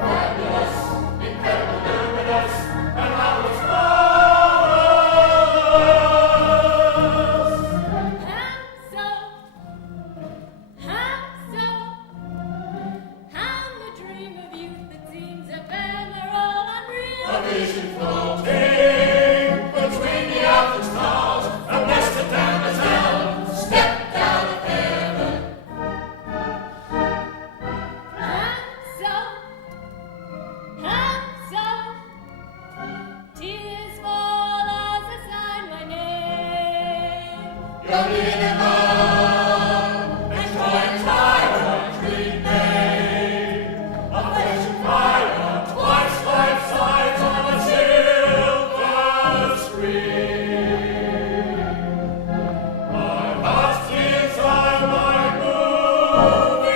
Fabulous, incredible, luminous, and marvelous, I'm the dream of youth that seems ephemeral and real. a vision floating between the earth and stars, a blessed damsel, step down of heaven. Tears fall as I sign my name. You're near above, and Troy and Tyre are dreaming, a flesh and fire, twice life size on a silver screen. My heart's tears are my moving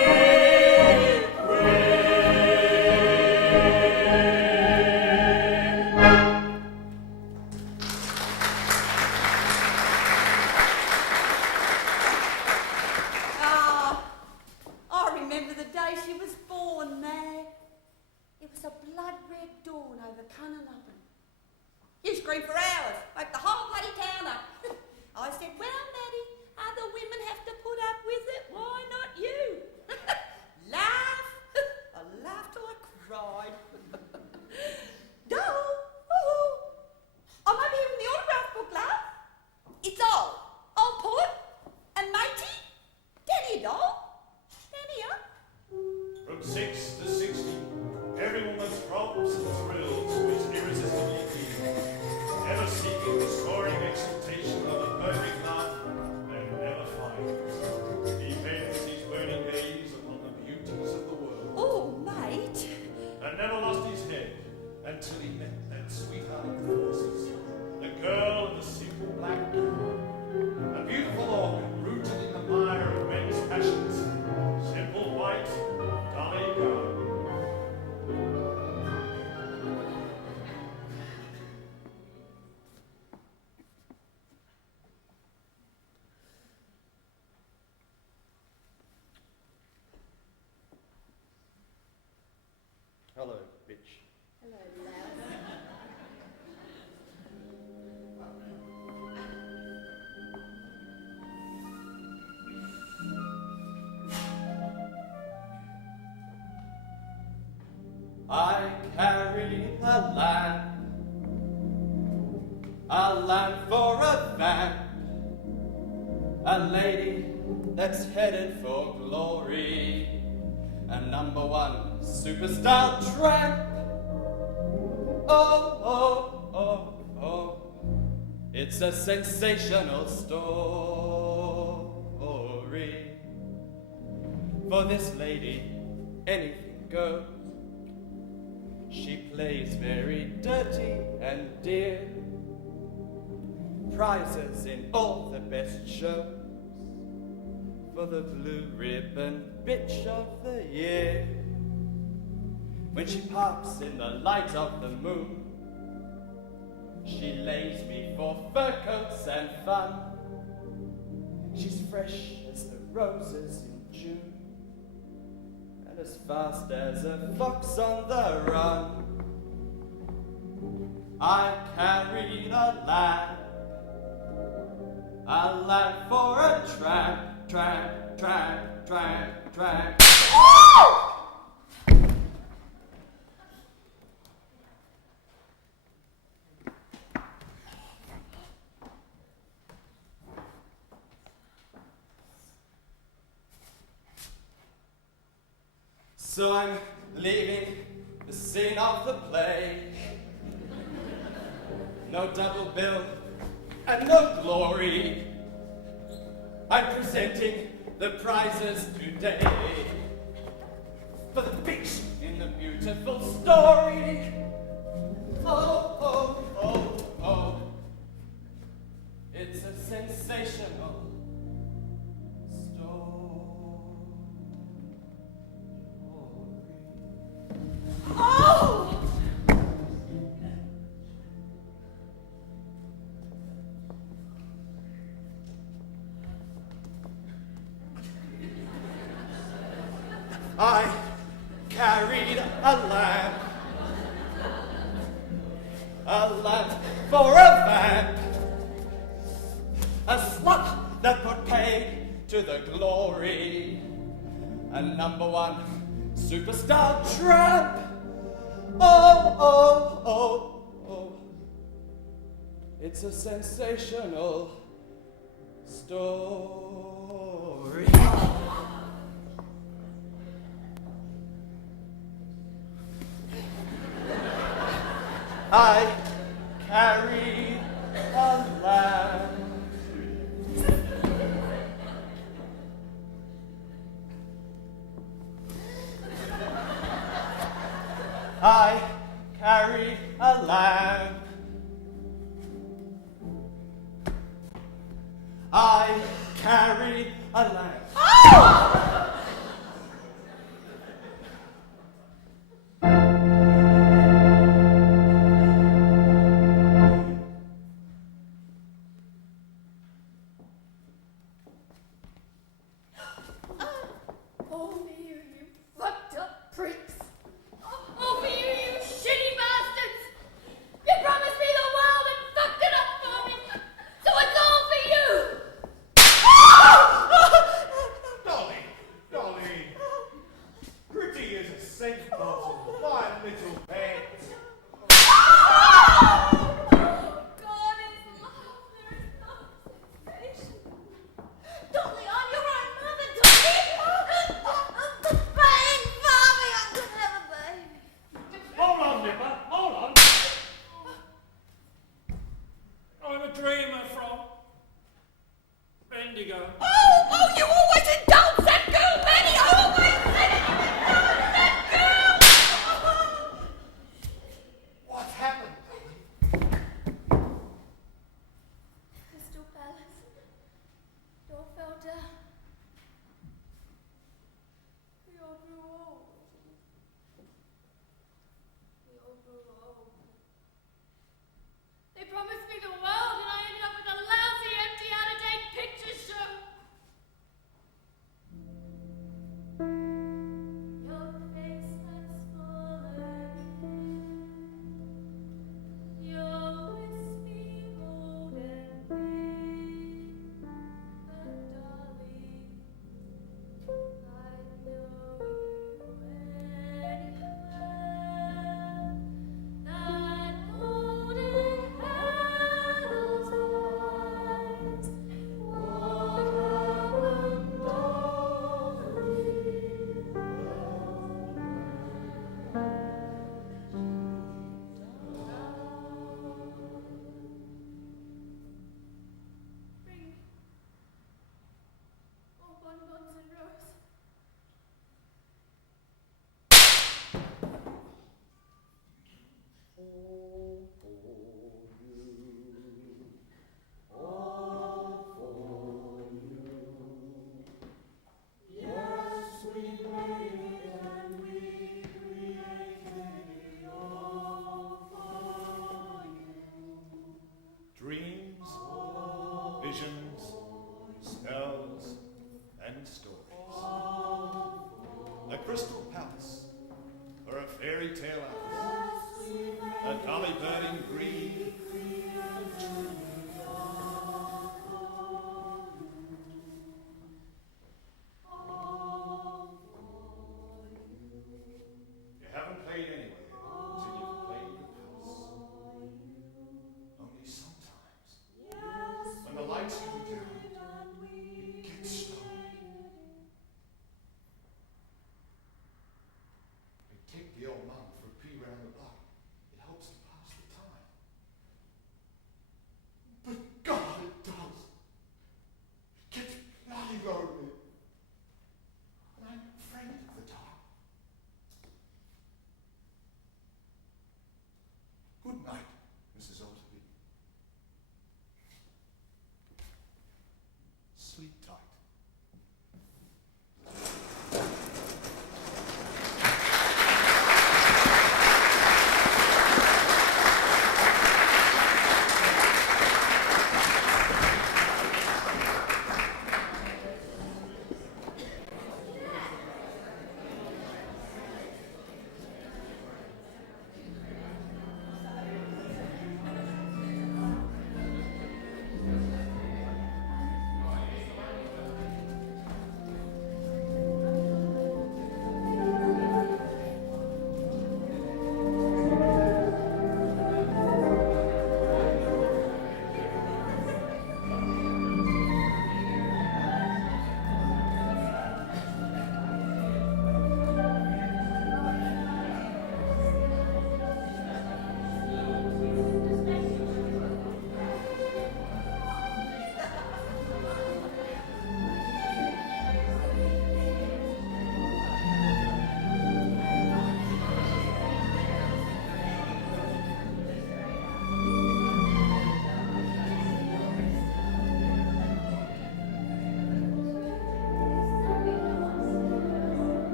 queen. I remember the day she was born, Mad. It was a blood-red dawn over Cunnanubbin. You screamed for hours, woke the whole bloody town up. I said, well, Maddie, other women have to put up with it, why not you? Laugh. I laughed till I cried. Doll, I'm over here in the autograph book, love. It's old Pullitt and Matey. Danny, doll. Danny, huh? From 6 to 60, every woman's throbs and thrills is irresistibly keen, ever seeking the soaring exaltation of the perfect love and never finds. He bends his burning gaze upon the beauties of the world, Oh, mate. and never lost his head until he met that sweetheart of horses, the girl in the simple black gown, a beautiful orchid rooted in the mire of men's passions, simple white Dolly Garden. Hello, bitch. Hello, love. I carry a lamp for a van, a lady that's headed for glory, a #1 superstar tramp. Oh, oh, oh, oh, it's a sensational story. For this lady, anything goes. She plays very dirty and dear, prizes in all the best shows, for the blue ribbon bitch of the year. When she parks in the light of the moon, she lays me for fur coats and fun. She's fresh as the roses in June, and as fast as a fox on the run. I carried a lamp for a tramp, tramp, tramp, tramp, tramp. So I'm leaving the scene of the play. No double bill and no glory. I'm presenting the prizes today for the bitch in the beautiful story. Oh, oh, oh, oh. It's a sensational story. Oh! I carried a lamp for a vamp, a slut that put paid to the glory, a #1 superstar tramp. Oh, oh, oh, oh. It's a sensational story. I carried a lamp. I carry a lamp. I carry a lamp. Oh! Oh, for you, you fucked up pricks. Oh, for you, you shitty bastards. You promised me the world and fucked it up for me. So it's all for you. Dolly, Dolly. Pretty as a scent bottle, fine little pet. God is love. There is no sensation. Dolly, I'm your own mother, Dolly! The pain, Mommy, I'm gonna have a baby. Hold on, Nipper, hold on. I'm a dreamer from Bendigo. Oh, you always indulge that girl, Maddy! I always said it, you indulge that girl! What happened? Crystal Palace. Door fell down. We all grew old. We all grew old. They promised me the world, and I ended up with a lousy, empty, out-of-date picture show. Your face has fallen. You're wispy, old and thin, but darling, I know you anywhere. That golden hair's eyes, what happened, Bring more bonbons and roses. Dreams, visions, spells, and stories. A crystal palace, or a fairy tale house, a Dolly Garden green.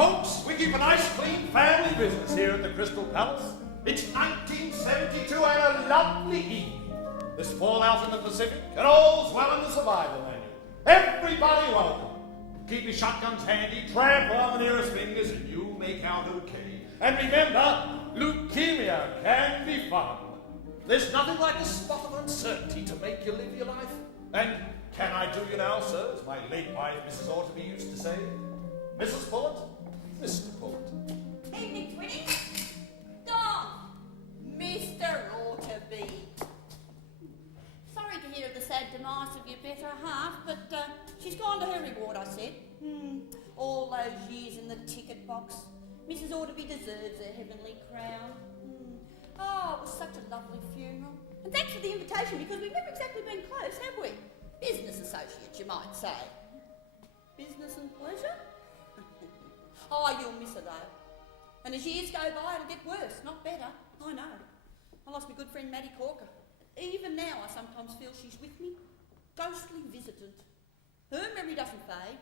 folks, we keep a nice, clean family business here at the Crystal Palace. It's 1972 and a lovely evening. There's fallout in the Pacific, and all's well in the survival menu. Everybody welcome. Keep your shotguns handy, trample on the nearest fingers, and you'll make out okay. And remember, leukemia can be fun. There's nothing like a spot of uncertainty to make you live your life. And can I do you now, sir, as my late wife, Mrs. Ortabee, used to say? Mrs. Pullitt, Mr. Pullitt. Evening, Twinny. Dom, Mr. Ortabee. Sorry to hear of the sad demise of your better half, but she's gone to her reward, I said. All those years in the ticket box. Mrs. Ortabee deserves her heavenly crown. Oh, it was such a lovely funeral. And thanks for the invitation, because we've never exactly been close, have we? Business associates, you might say. Business and pleasure? Oh, you'll miss her, though. And as years go by, it'll get worse, not better. I know. I lost my good friend Maddy Corker. Even now, I sometimes feel she's with me. Ghostly visitant. Her memory doesn't fade.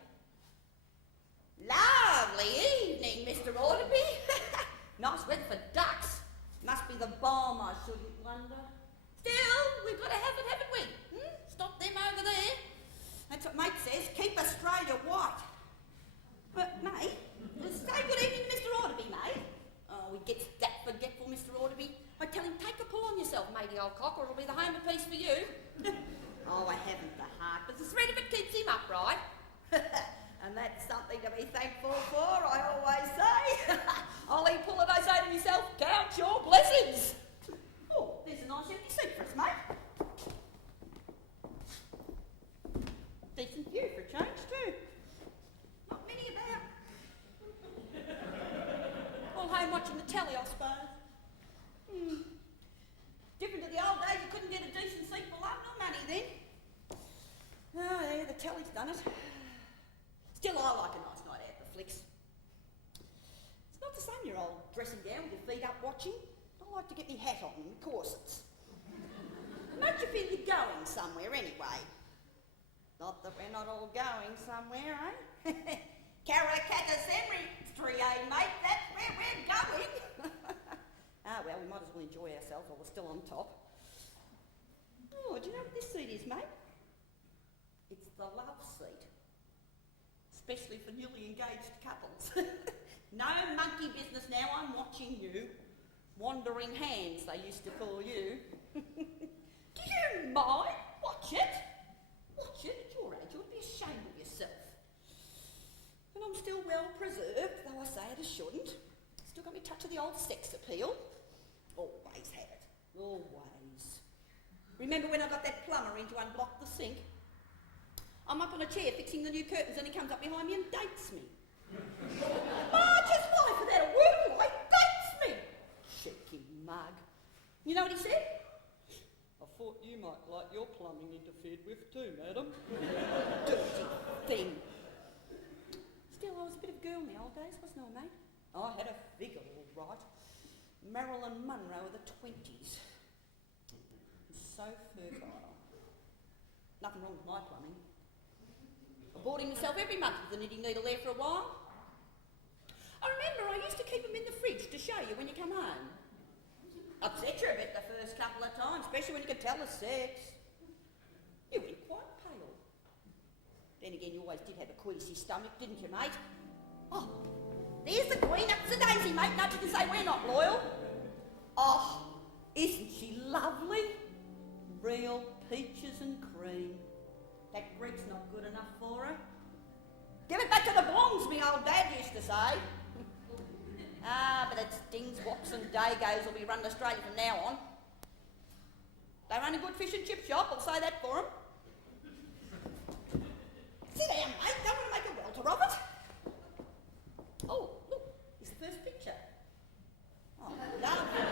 Lovely evening, Mr. Ortabee. Nice weather for ducks. Must be the balm, I shouldn't wonder. Still, we've got to have it, haven't we? Stop them over there. That's what mate says. Keep Australia white. But, mate, say good evening to Mr. Ortabee, mate. Oh, he gets that forgetful, Mr. Ortabee. I tell him, take a pull on yourself, matey old cock, or it'll be the home of peace for you. Oh, I haven't the heart, but the thread of it keeps him upright. And that's something to be thankful for, I always say. Ollie Pullitt, I say to myself, count your blessings. Oh, there's a nice empty seat for us, mate. Decent view for a change, too. Not many about. All home watching the telly, I suppose. Different to the old days, you couldn't get a decent seat for love nor money then. Oh, yeah, the telly's done it. Still, I like a nice night out for flicks. It's not the same, your old dressing down with your feet up watching. I like to get my hat on and corsets. It makes you feel you're going somewhere anyway. Not that we're not all going somewhere, eh? Karrakatta Cemetery, eh, mate? That's where we're going. Ah, well, we might as well enjoy ourselves while we're still on top. Oh, do you know what this seat is, mate? It's the love seat. Especially for newly engaged couples. No monkey business now, I'm watching you. Wandering hands, they used to call you. Do you mind? Watch it. Watch it at your age, you ought to be ashamed of yourself. And I'm still well preserved, though I say it as shouldn't. Still got me touch of the old sex appeal. Always had it. Always. Remember when I got that plumber in to unblock the sink? I'm up on a chair fixing the new curtains and he comes up behind me and dates me. Marge's wife without a word of light dates me! Cheeky mug. You know what he said? I thought you might like your plumbing interfered with too, madam. Dirty thing. Still, I was a bit of a girl in the old days, wasn't I, mate? I had a figure, all right. Marilyn Monroe of the 20s. So fertile. Nothing wrong with my plumbing. I bought him myself every month with a knitting needle there for a while. I remember I used to keep them in the fridge to show you when you come home. Upset you a bit the first couple of times, especially when you could tell the sex. You went quite pale. Then again, you always did have a queasy stomach, didn't you, mate? Oh, there's the Queen up to Daisy, mate. Nobody can say we're not loyal. Oh, isn't she lovely? Real peaches and cream. That Greek's not good enough for her. Give it back to the bongs, me old dad used to say. But it's Dings, Wops and Dagos will be running Australia from now on. They run a good fish and chip shop, I'll say that for them. Sit down, mate. Don't want to make a welter of it. Oh, look, here's the first picture. Oh, lovely.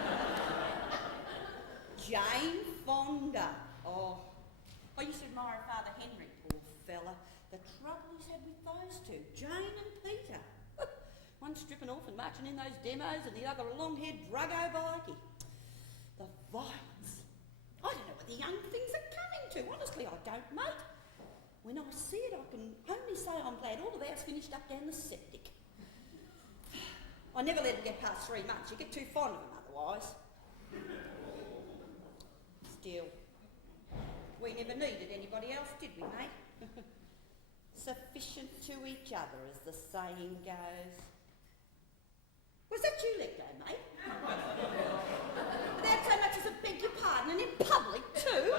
Jane Fonda. Oh, I used to admire her father Henry, poor fella. The trouble he's had with those two, Jane and Peter. One stripping off and marching in those demos and the other a long-haired druggo bikie. The violence. I don't know what the young things are coming to. Honestly, I don't, mate. When I see it, I can only say I'm glad all of ours finished up down the septic. I never let them get past 3 months. You get too fond of them otherwise. Still, we never needed anybody else, did we, mate? Sufficient to each other, as the saying goes. Was that you let go, mate? Without so much as a beg your pardon, and in public too?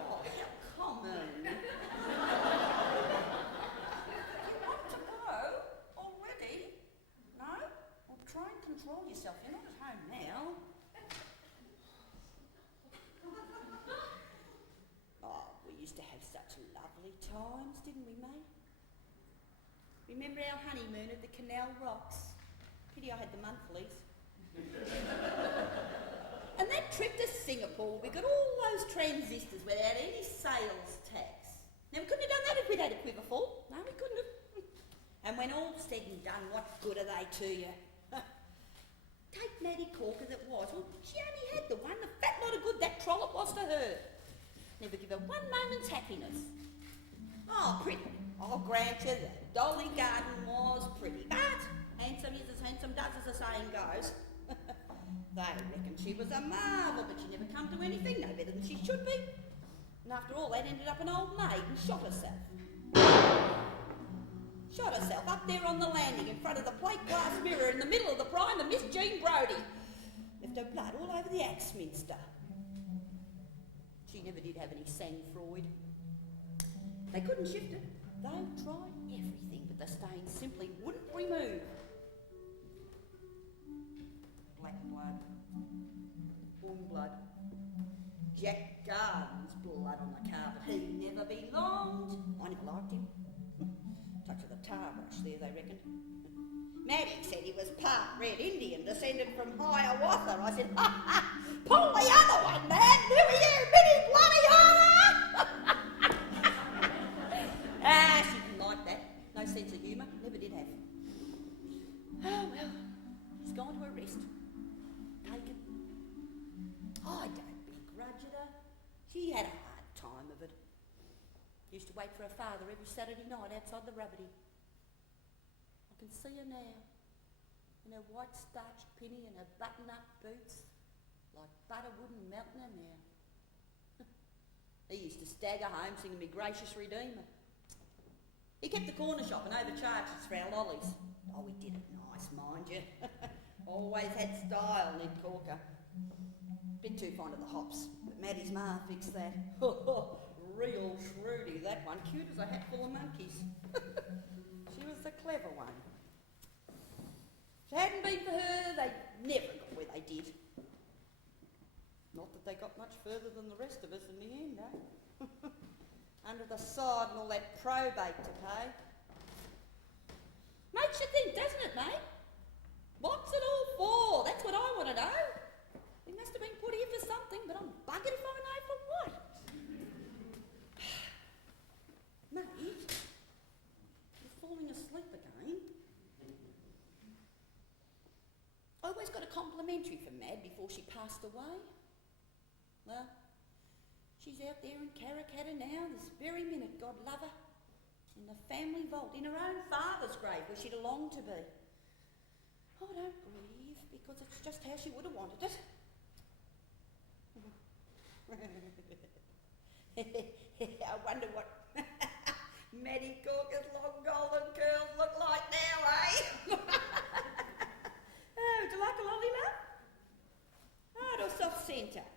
Oh, how common. You want to go already? No? Well, try and control yourself. You're not at home now. Oh, we used to have such lovely times, didn't we, mate? Remember our honeymoon at the Canal Rocks? Pity I had the monthlies. And that trip to Singapore, we got all those transistors without any sales tax. Now, we couldn't have done that if we'd had a quiverful. No, we couldn't have. And when all's said and done, what good are they to you? Take Maddy Corker that was. Well, she only had the one. The fat lot of good that trollop was to her. Never give her one moment's happiness. Oh, pretty. I'll grant you that Dolly Garden was pretty, but handsome is as handsome does, as the saying goes. They reckon she was a marvel, but she never come to anything no better than she should be. And after all, that ended up an old maid and shot herself. Shot herself up there on the landing in front of the plate glass mirror in the middle of the prime of Miss Jean Brodie. Left her blood all over the Axminster. She never did have any sang-froid. They couldn't shift it. They tried everything, but the stain simply wouldn't remove. Black blood. Bull blood. Jack Garden's blood on the carpet. He never belonged. I never liked him. Touch of the tar brush there, they reckoned. Maddy said he was part Red Indian, descended from Hiawatha. I said, ha ha, pull the other one, man. New Year, Minnie bloody Ah, she didn't like that. No sense of humour. Never did have. Oh, well, she's gone to her rest. Taken. I don't begrudge it her. She had a hard time of it. Used to wait for her father every Saturday night outside the Rubbity. I can see her now, in her white starched pinny and her button-up boots, like butter wouldn't melt in her mouth. He used to stagger home singing Me Gracious Redeemer. He kept the corner shop and overcharged us for our lollies. Oh, we did it nice, mind you. Always had style, Ned Corker. Bit too fond of the hops, but Maddy's ma fixed that. Real shrewdy, that one. Cute as a hat full of monkeys. She was the clever one. If it hadn't been for her, they'd never got where they did. Not that they got much further than the rest of us in the end, eh? Under the sod and all that probate to pay. Makes you think, doesn't it, mate? What's it all for? That's what I want to know. He must have been put here for something, but I'm buggered if I know for what. Mate, you're falling asleep again. I always got a complimentary from Mad before she passed away. Well, she's out there in Karrakatta now, this very minute, God love her, in the family vault, in her own father's grave where she'd longed to be. I don't grieve, because it's just how she would have wanted it. I wonder what Maddy Corker's long golden curls look like now, eh? Oh, would you like a lolly, love? Hard or soft centre?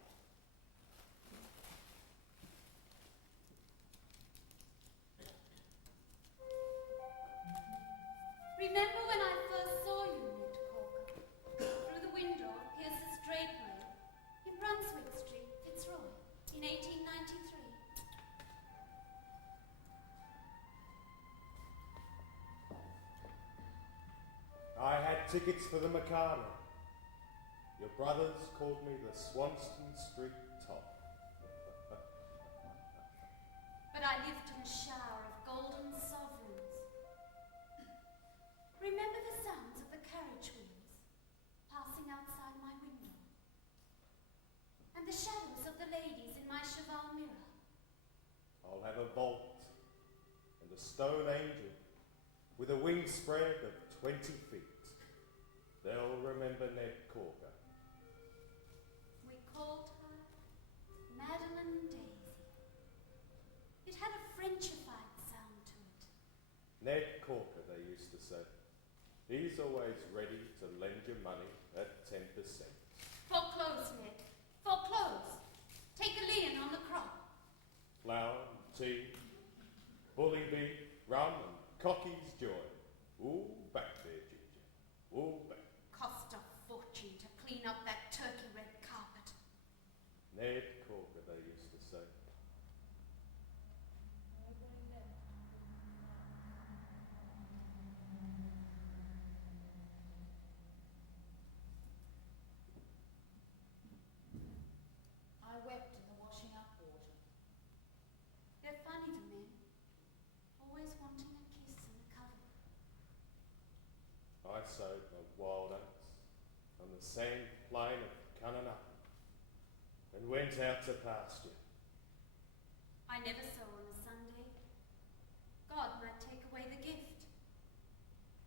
Remember when I first saw you, Ned Corker? Through the window of Pierce's drapery in Brunswick Street, Fitzroy, in 1893. I had tickets for the Mikado. Your brothers called me the Swanston Street Top. But I lived in a shower of golden sovereigns. Remember the sounds of the carriage wheels passing outside my window, and the shadows of the ladies in my cheval mirror. I'll have a vault and a stone angel with a wingspread of 20 feet. They'll remember Ned Corker. We called her Madeline Daisy. It had a Frenchified sound to it. Ned Corker, they used to say. He's always ready to lend you money at 10%. For clothes, Ned. For clothes. Take a lien on the crop. Flour, tea, bully beef, rum and cockie's joy. All back there, Ginger. All back. Cost a fortune to clean up that turkey red carpet. Ned Corker, they used to say. I wept in the washing up water. They're funny, the men. Always wanting a kiss and a cuddle. I sowed my wild oats on the sand plain of Cunnanup and went out to pasture. I never sow on a Sunday. God might take away the gift.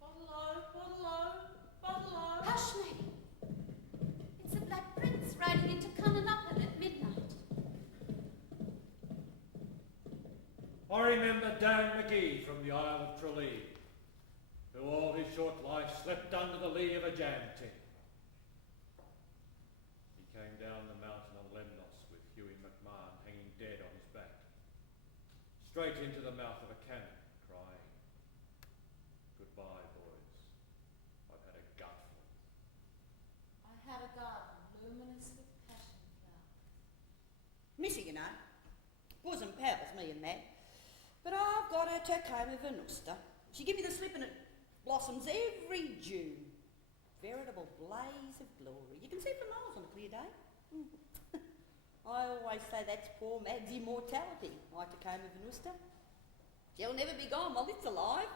Bottle-o, bottle-o, bottle-o. Hush, lady. It's a Black Prince riding into Cunnanup at midnight. I remember Dan McGee from the Isle of Tralee, who all his short life slept under the lee of a jam tin. He came down the mountain on Lemnos with Hughie McMahon hanging dead on his back, straight into the mouth of a cannon, crying, "Goodbye, boys. I've had a gutful." I had a garden luminous with passion flowers. Missy, you know. Bosom pals, me and Matt. But I've got her Tacoma Venusta. She give me the slip and it blossoms every June. Veritable blaze of glory. You can see it for miles on a clear day. I always say that's poor Mad's immortality, my Tacoma Venusta. She'll never be gone while it's alive.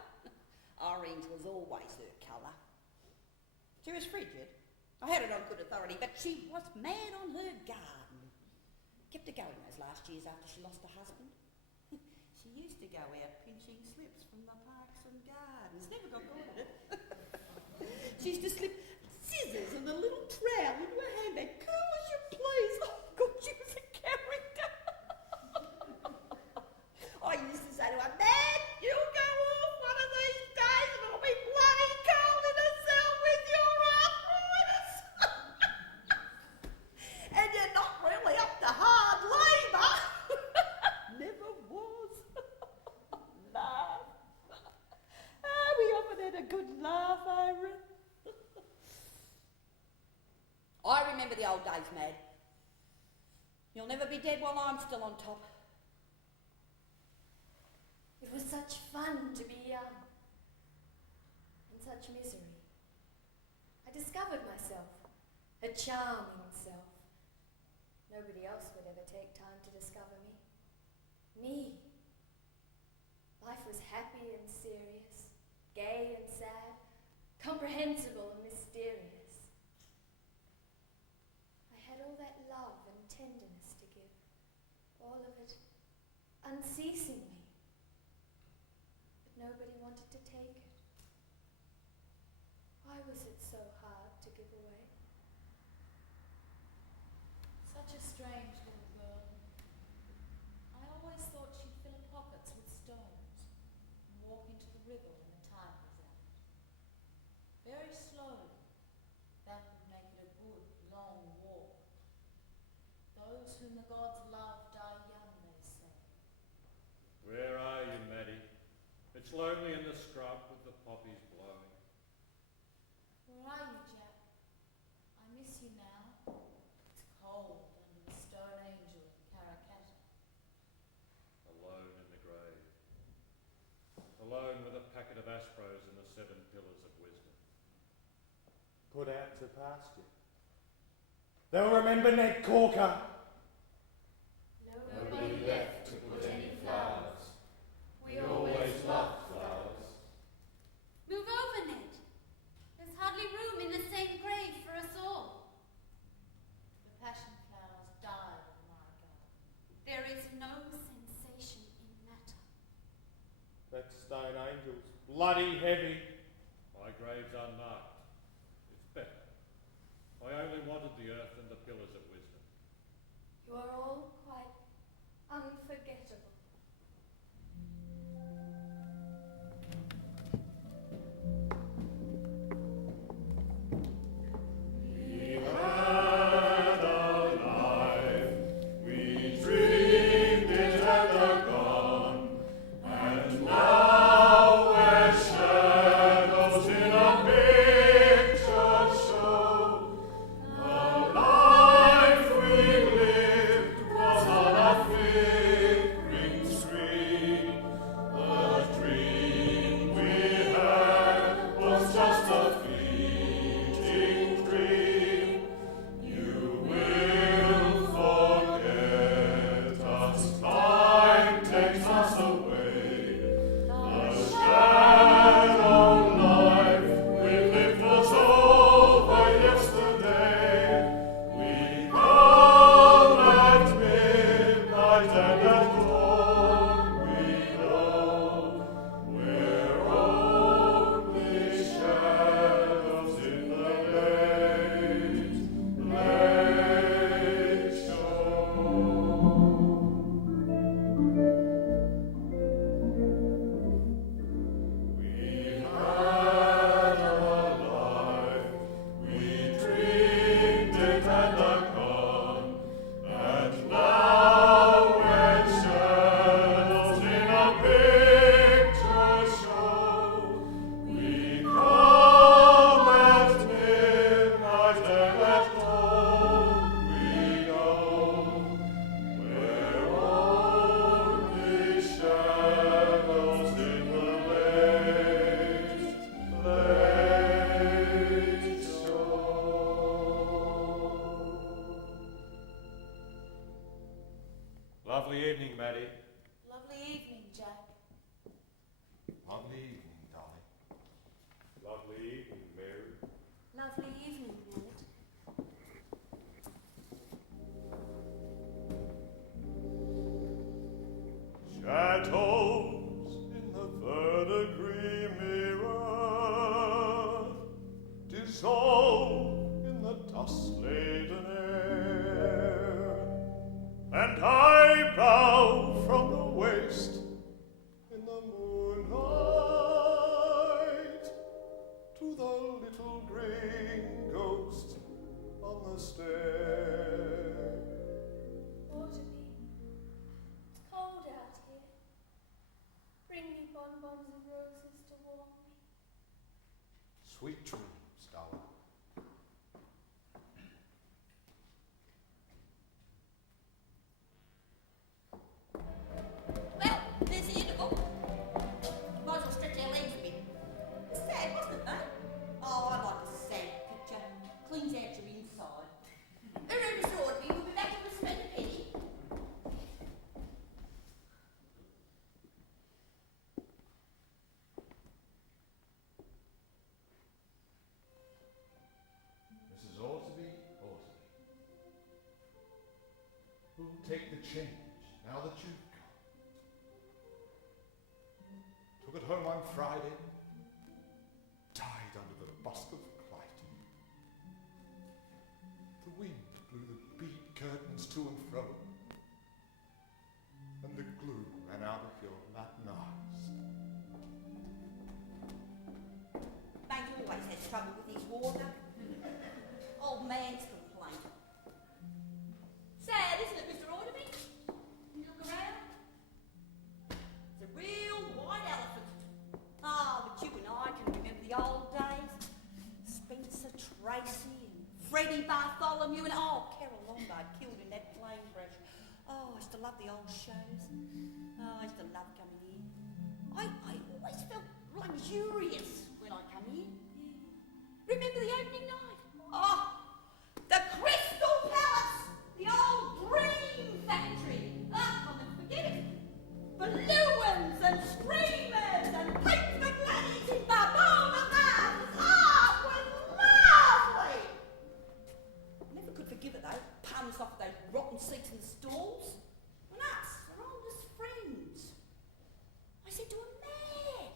Orange was always her colour. She was frigid. I had it on good authority, but she was mad on her garden. Kept her going those last years after she lost her husband. She used to go out pinching slips from the parks and gardens. Never got caught at it. She used to slip scissors and a little trowel into her handbag. Cool as you please. Oh, God, she was a character. I used to say to her, "Dad, you'll go off one of these days and I'll be bloody cold in a cell with your arthritis." And you're not really up to hard labour. Never was. Laugh. We often had a good laugh over it. I remember the old days, Mad. You'll never be dead while I'm still on top. It was such fun to be young, and such misery. I discovered myself, a charming self. Nobody else would ever take time to discover me. Me. Life was happy and serious, gay and sad, comprehensible and mysterious. I had all that love and tenderness to give, all of it unceasingly. But nobody wanted to take it. Why was it so hard to give away? Such a strange little girl. I always thought she'd fill her pockets with stones and walk into the river when the tide was out. Very slowly. That would make it a good, long walk. Those whom the gods love die young, they say. Where are you, Maddie? It's lonely in the scrub with the poppies blowing. Where are you, Jack? I miss you now. It's cold under the stone angel in Karrakatta. Alone in the grave. Alone with a packet of Aspros and the 7 pillars of wisdom. Put out to pasture. They'll remember Ned Corker. Nobody left to put any flowers. We always loved flowers. Move over, Ned. There's hardly room in the same grave for us all. The passion flowers died in my garden. There is no sensation in matter. That stone angel's bloody heavy. My grave's unmarked. It's divided the earth and the pillars of wisdom. You are all quite unforgettable. Lovely evening, Maddy. Lovely evening, Jack. Lovely evening, Dolly. Lovely evening, Mary. Lovely evening, Ned. Shadows in the verdigris mirror dissolve in the dust-laden air, and I bow from the waist in the moonlight to the little green ghost on the stair. Ortabee, it's cold out here. Bring me bonbons and roses to warm me. Sweet dreams, Dolly. Well, there's the interval. Might as well stretch our legs a bit. Sad, wasn't it, mate? Oh, I like a sad picture. Cleans out your inside. Remember, Mr. Ortabee, we'll be back in the spend a penny. Mrs. Ortabee, Ortabee. Who'll take the change now that you've come? Took it home on Friday, died under the bust of Clyde. The wind blew the bead curtains to and fro, and the glue ran out of your Latin eyes. Mate always has trouble with his water. Old man's complaint. Sad, isn't it, Mr. Ortabee? You look around. It's a real white elephant. Ah, but you and I can remember the old days. Spencer Tracy and Freddie Bartholomew and Carol Lombard killed in that plane crash. Oh, I used to love the old shows. Oh, I used to love coming in. I always felt luxurious when I come in. Remember the opening night? Oh, the Crystal Palace! The old dream factory! Oh, I'll never forget it. Balloons and screamers and paper gladdies in Barbona Mars. Oh, it was lovely! Never could forgive it though. Puns off those rotten seats in the stalls. And us, our oldest friends. I said to him, man,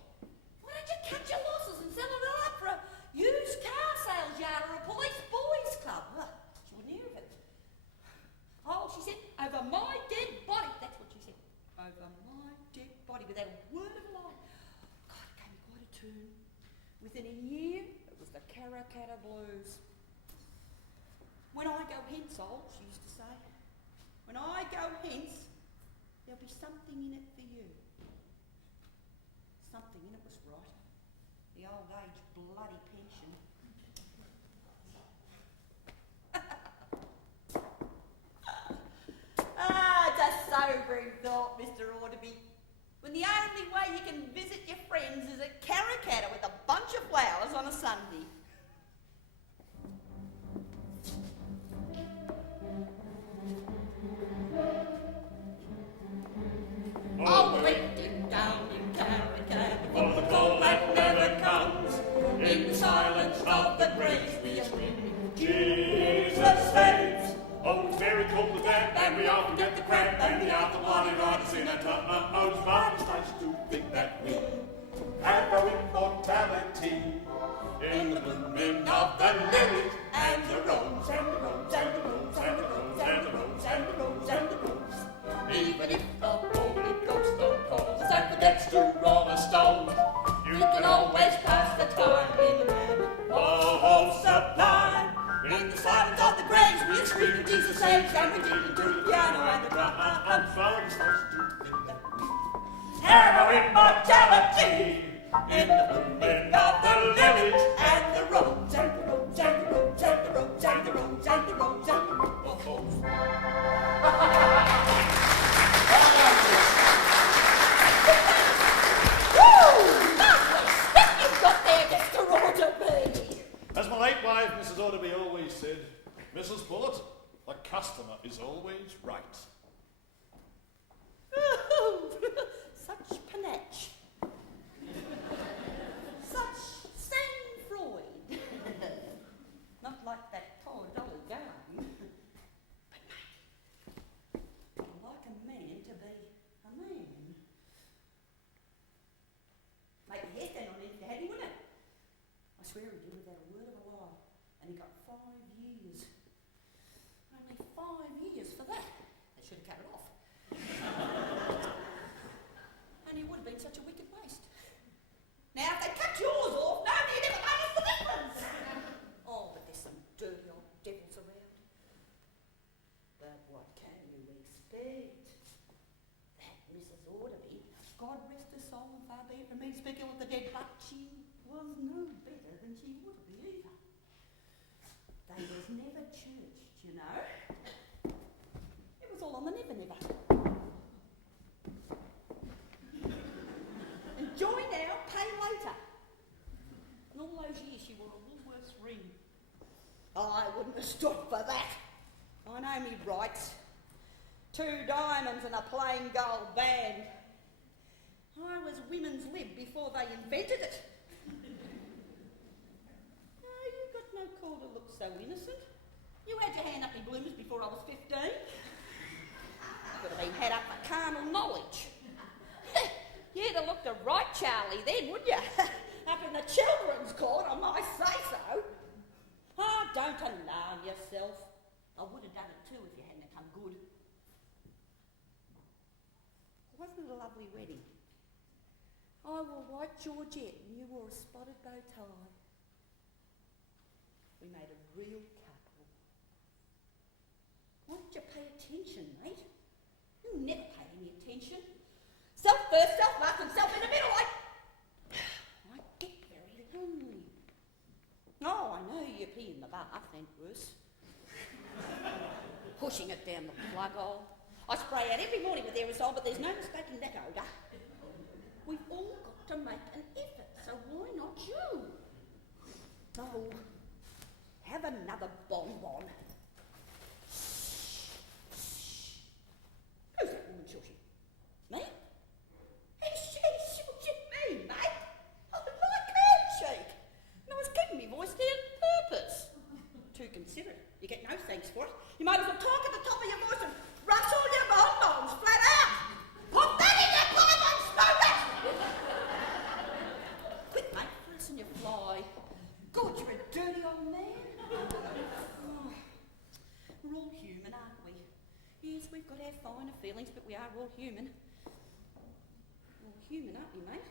why don't you cut your losses and sell it all up for a used car sales yard or a police boys club? soul, she used to say. When I go hence, there'll be something in it for you. Something in it was right. The old age bloody pension. It's a sobering thought, Mr. Ortabee. When the only way you can visit your friends is at Karrakatta with a bunch of flowers on a Sunday. Oh, wait it down in Karrakatta, for the call that never comes. In the silence of the graves we are screaming, Jesus saves. Oh, it's very cold with that, and we often get the cramp, and the afterwater got us in a topmost, but it's nice to think that we have no immortality in the blooming of the lily, and the rose, and the rose, and the rose, and the rose, and the rose, and the rose, and the rose. Even if the Holy Ghost don't cause us and forgets to roll a stone, you can always pass the time in the land of sublime. In the silence of the graves, we scream Jesus saves, and we deep into the piano and the drama comes flowing close to think that we have no immortality in the blooming of the lilies and the rose, and the rose, and the rose, and the rose, and the rose, and the rose, and the rose. As my late wife, Mrs. Ortabee, always said, Mrs. Pullitt, the customer is always right. Oh, such panache. Such sang-froid. Not like that poor Dolly Garden. But mate, I'd like a man to be a man. Make your hair stand on end if you had him, wouldn't it? I swear he did without a word of a lie. And he got 5 years. Only 5 years for that. They should have cut it off. And he would have been such a wicked waste. Now, if they cut yours off, nobody would ever notice the difference. Oh, but there's some dirty old devils around. But what can you expect? That Mrs. Ortabee, God rest her soul and far be it from me speaking with the dead, but she was no better than she would be either. They was never churched, you know. It was all on the never-never. Enjoy now, pay later. And all those years she wore a Woolworths ring. I wouldn't have stood for that. I know me rights. 2 diamonds and a plain gold band. I was women's lib before they invented it. No, you got no call to look so innocent. You had your hand up in bloomers before I was 15. Could have been had up for carnal knowledge. You'd have looked a right Charlie then, wouldn't you? Up in the children's court, I might say so. Oh, don't alarm yourself. I would have done it too if you hadn't come good. Wasn't it a lovely wedding? I wore white Georgette and you wore a spotted bow tie. We made a real couple. Why did you pay attention, mate? You never paid any attention. Self first, self last, and self in the middle. I get very lonely. Oh, I know you pee in the bath, and worse. Pushing it down the plug hole. I spray out every morning with aerosol, but there's no mistaking that odour. We've all got to make an effort, so why not you? Oh, have another bonbon. Who's that woman shushing? Me? She's shushing me, mate. I like her cheek. And I was keeping my voice down on purpose. Too considerate. You get no thanks for it. You might as well talk at the top of your voice and rustle your bonbons flat out. Put that in your pipe and smoke it! Quit, mate. Listen, you fly. God, you're a dirty old man. Oh, we're all human, aren't we? Yes, we've got our finer feelings, but we are all human. We're all human, aren't we, mate?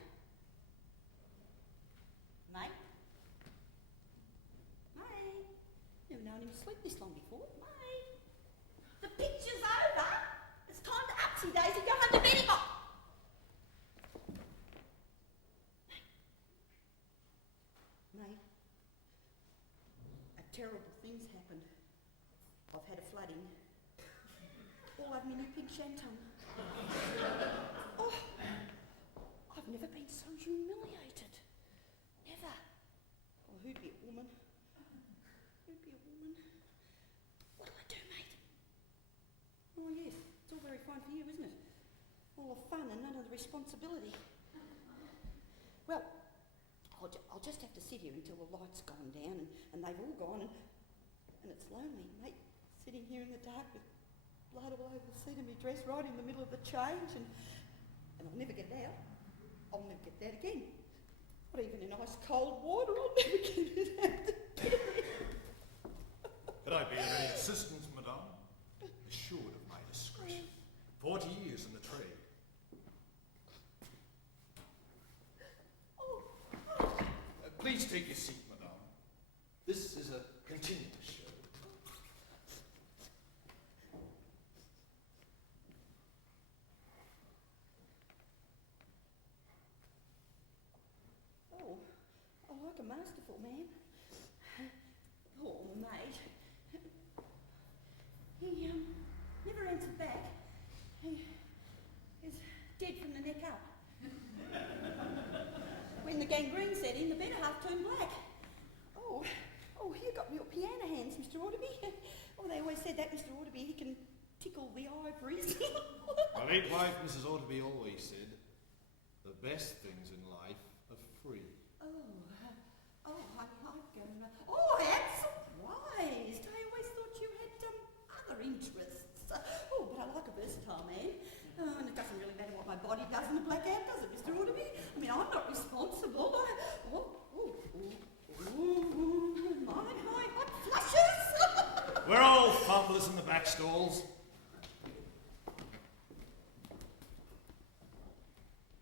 Mate? Mate? Never known him sleep this long before. Mate? Upsy daisy, go home to bed, him off. Mate, a terrible thing's happened. I've had a flooding. All over me new pink shantung. Oh, I've never been so humiliated. Never. Oh, who'd be a woman? Who'd be a woman? What'll I do, mate? Oh, yes, it's all very fine for you, isn't it? All the fun and none of the responsibility. Well, I'll just have to sit here until the light's gone down and they've all gone and it's lonely, mate, sitting here in the dark with blood all over the seat of my dress right in the middle of the change and I'll never get it out. I'll never get that again. Not even in ice cold water, I'll never get it out again. Could I be of any assistance, madame? Assured of my discretion. 40 years in the trade. Please take your seat, madame. This is a continuous show. Oh, I like a masterful man. Poor mate. He never answered back. He's dead from the neck up. When the gangrene set in, the better half turned black. Oh, you got real piano hands, Mr. Ortabee. Oh, they always said that, Mr. Ortabee, he can tickle the ivories. My late wife, Mrs. Ortabee, always said, the best things in life are free. I like Oh, I am surprised. I always thought you had other interests. Oh, but I like a versatile man. And it doesn't really matter what my body does in a blackout, does it, Mr. Ortabee? I mean, I'm not responsible. My hot flushes! We're all fumblers in the back stalls.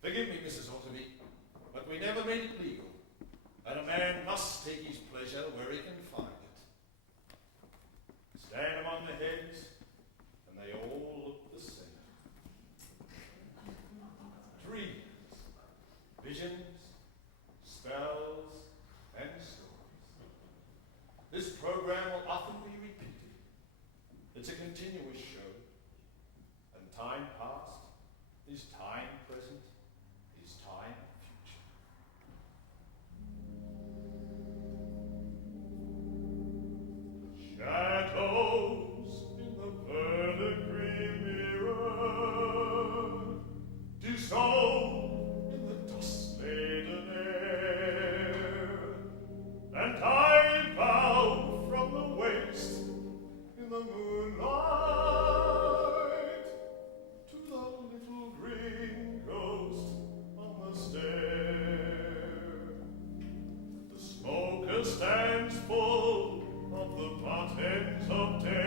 Forgive me, Mrs. Ortabee, but we never made it legal. And a man must take his pleasure where he can find it. Stand among the heads, and they all look the same. Dreams, visions, spells, and stories. This program will often be repeated. It's a continuous show. And time past is time present, is time future. Shadows in the verdigris mirror dissolve in the dust-laden air, and I bow from the waist in the moonlight to the little green ghost on the stair. The smoker stands full of the pot ends of day.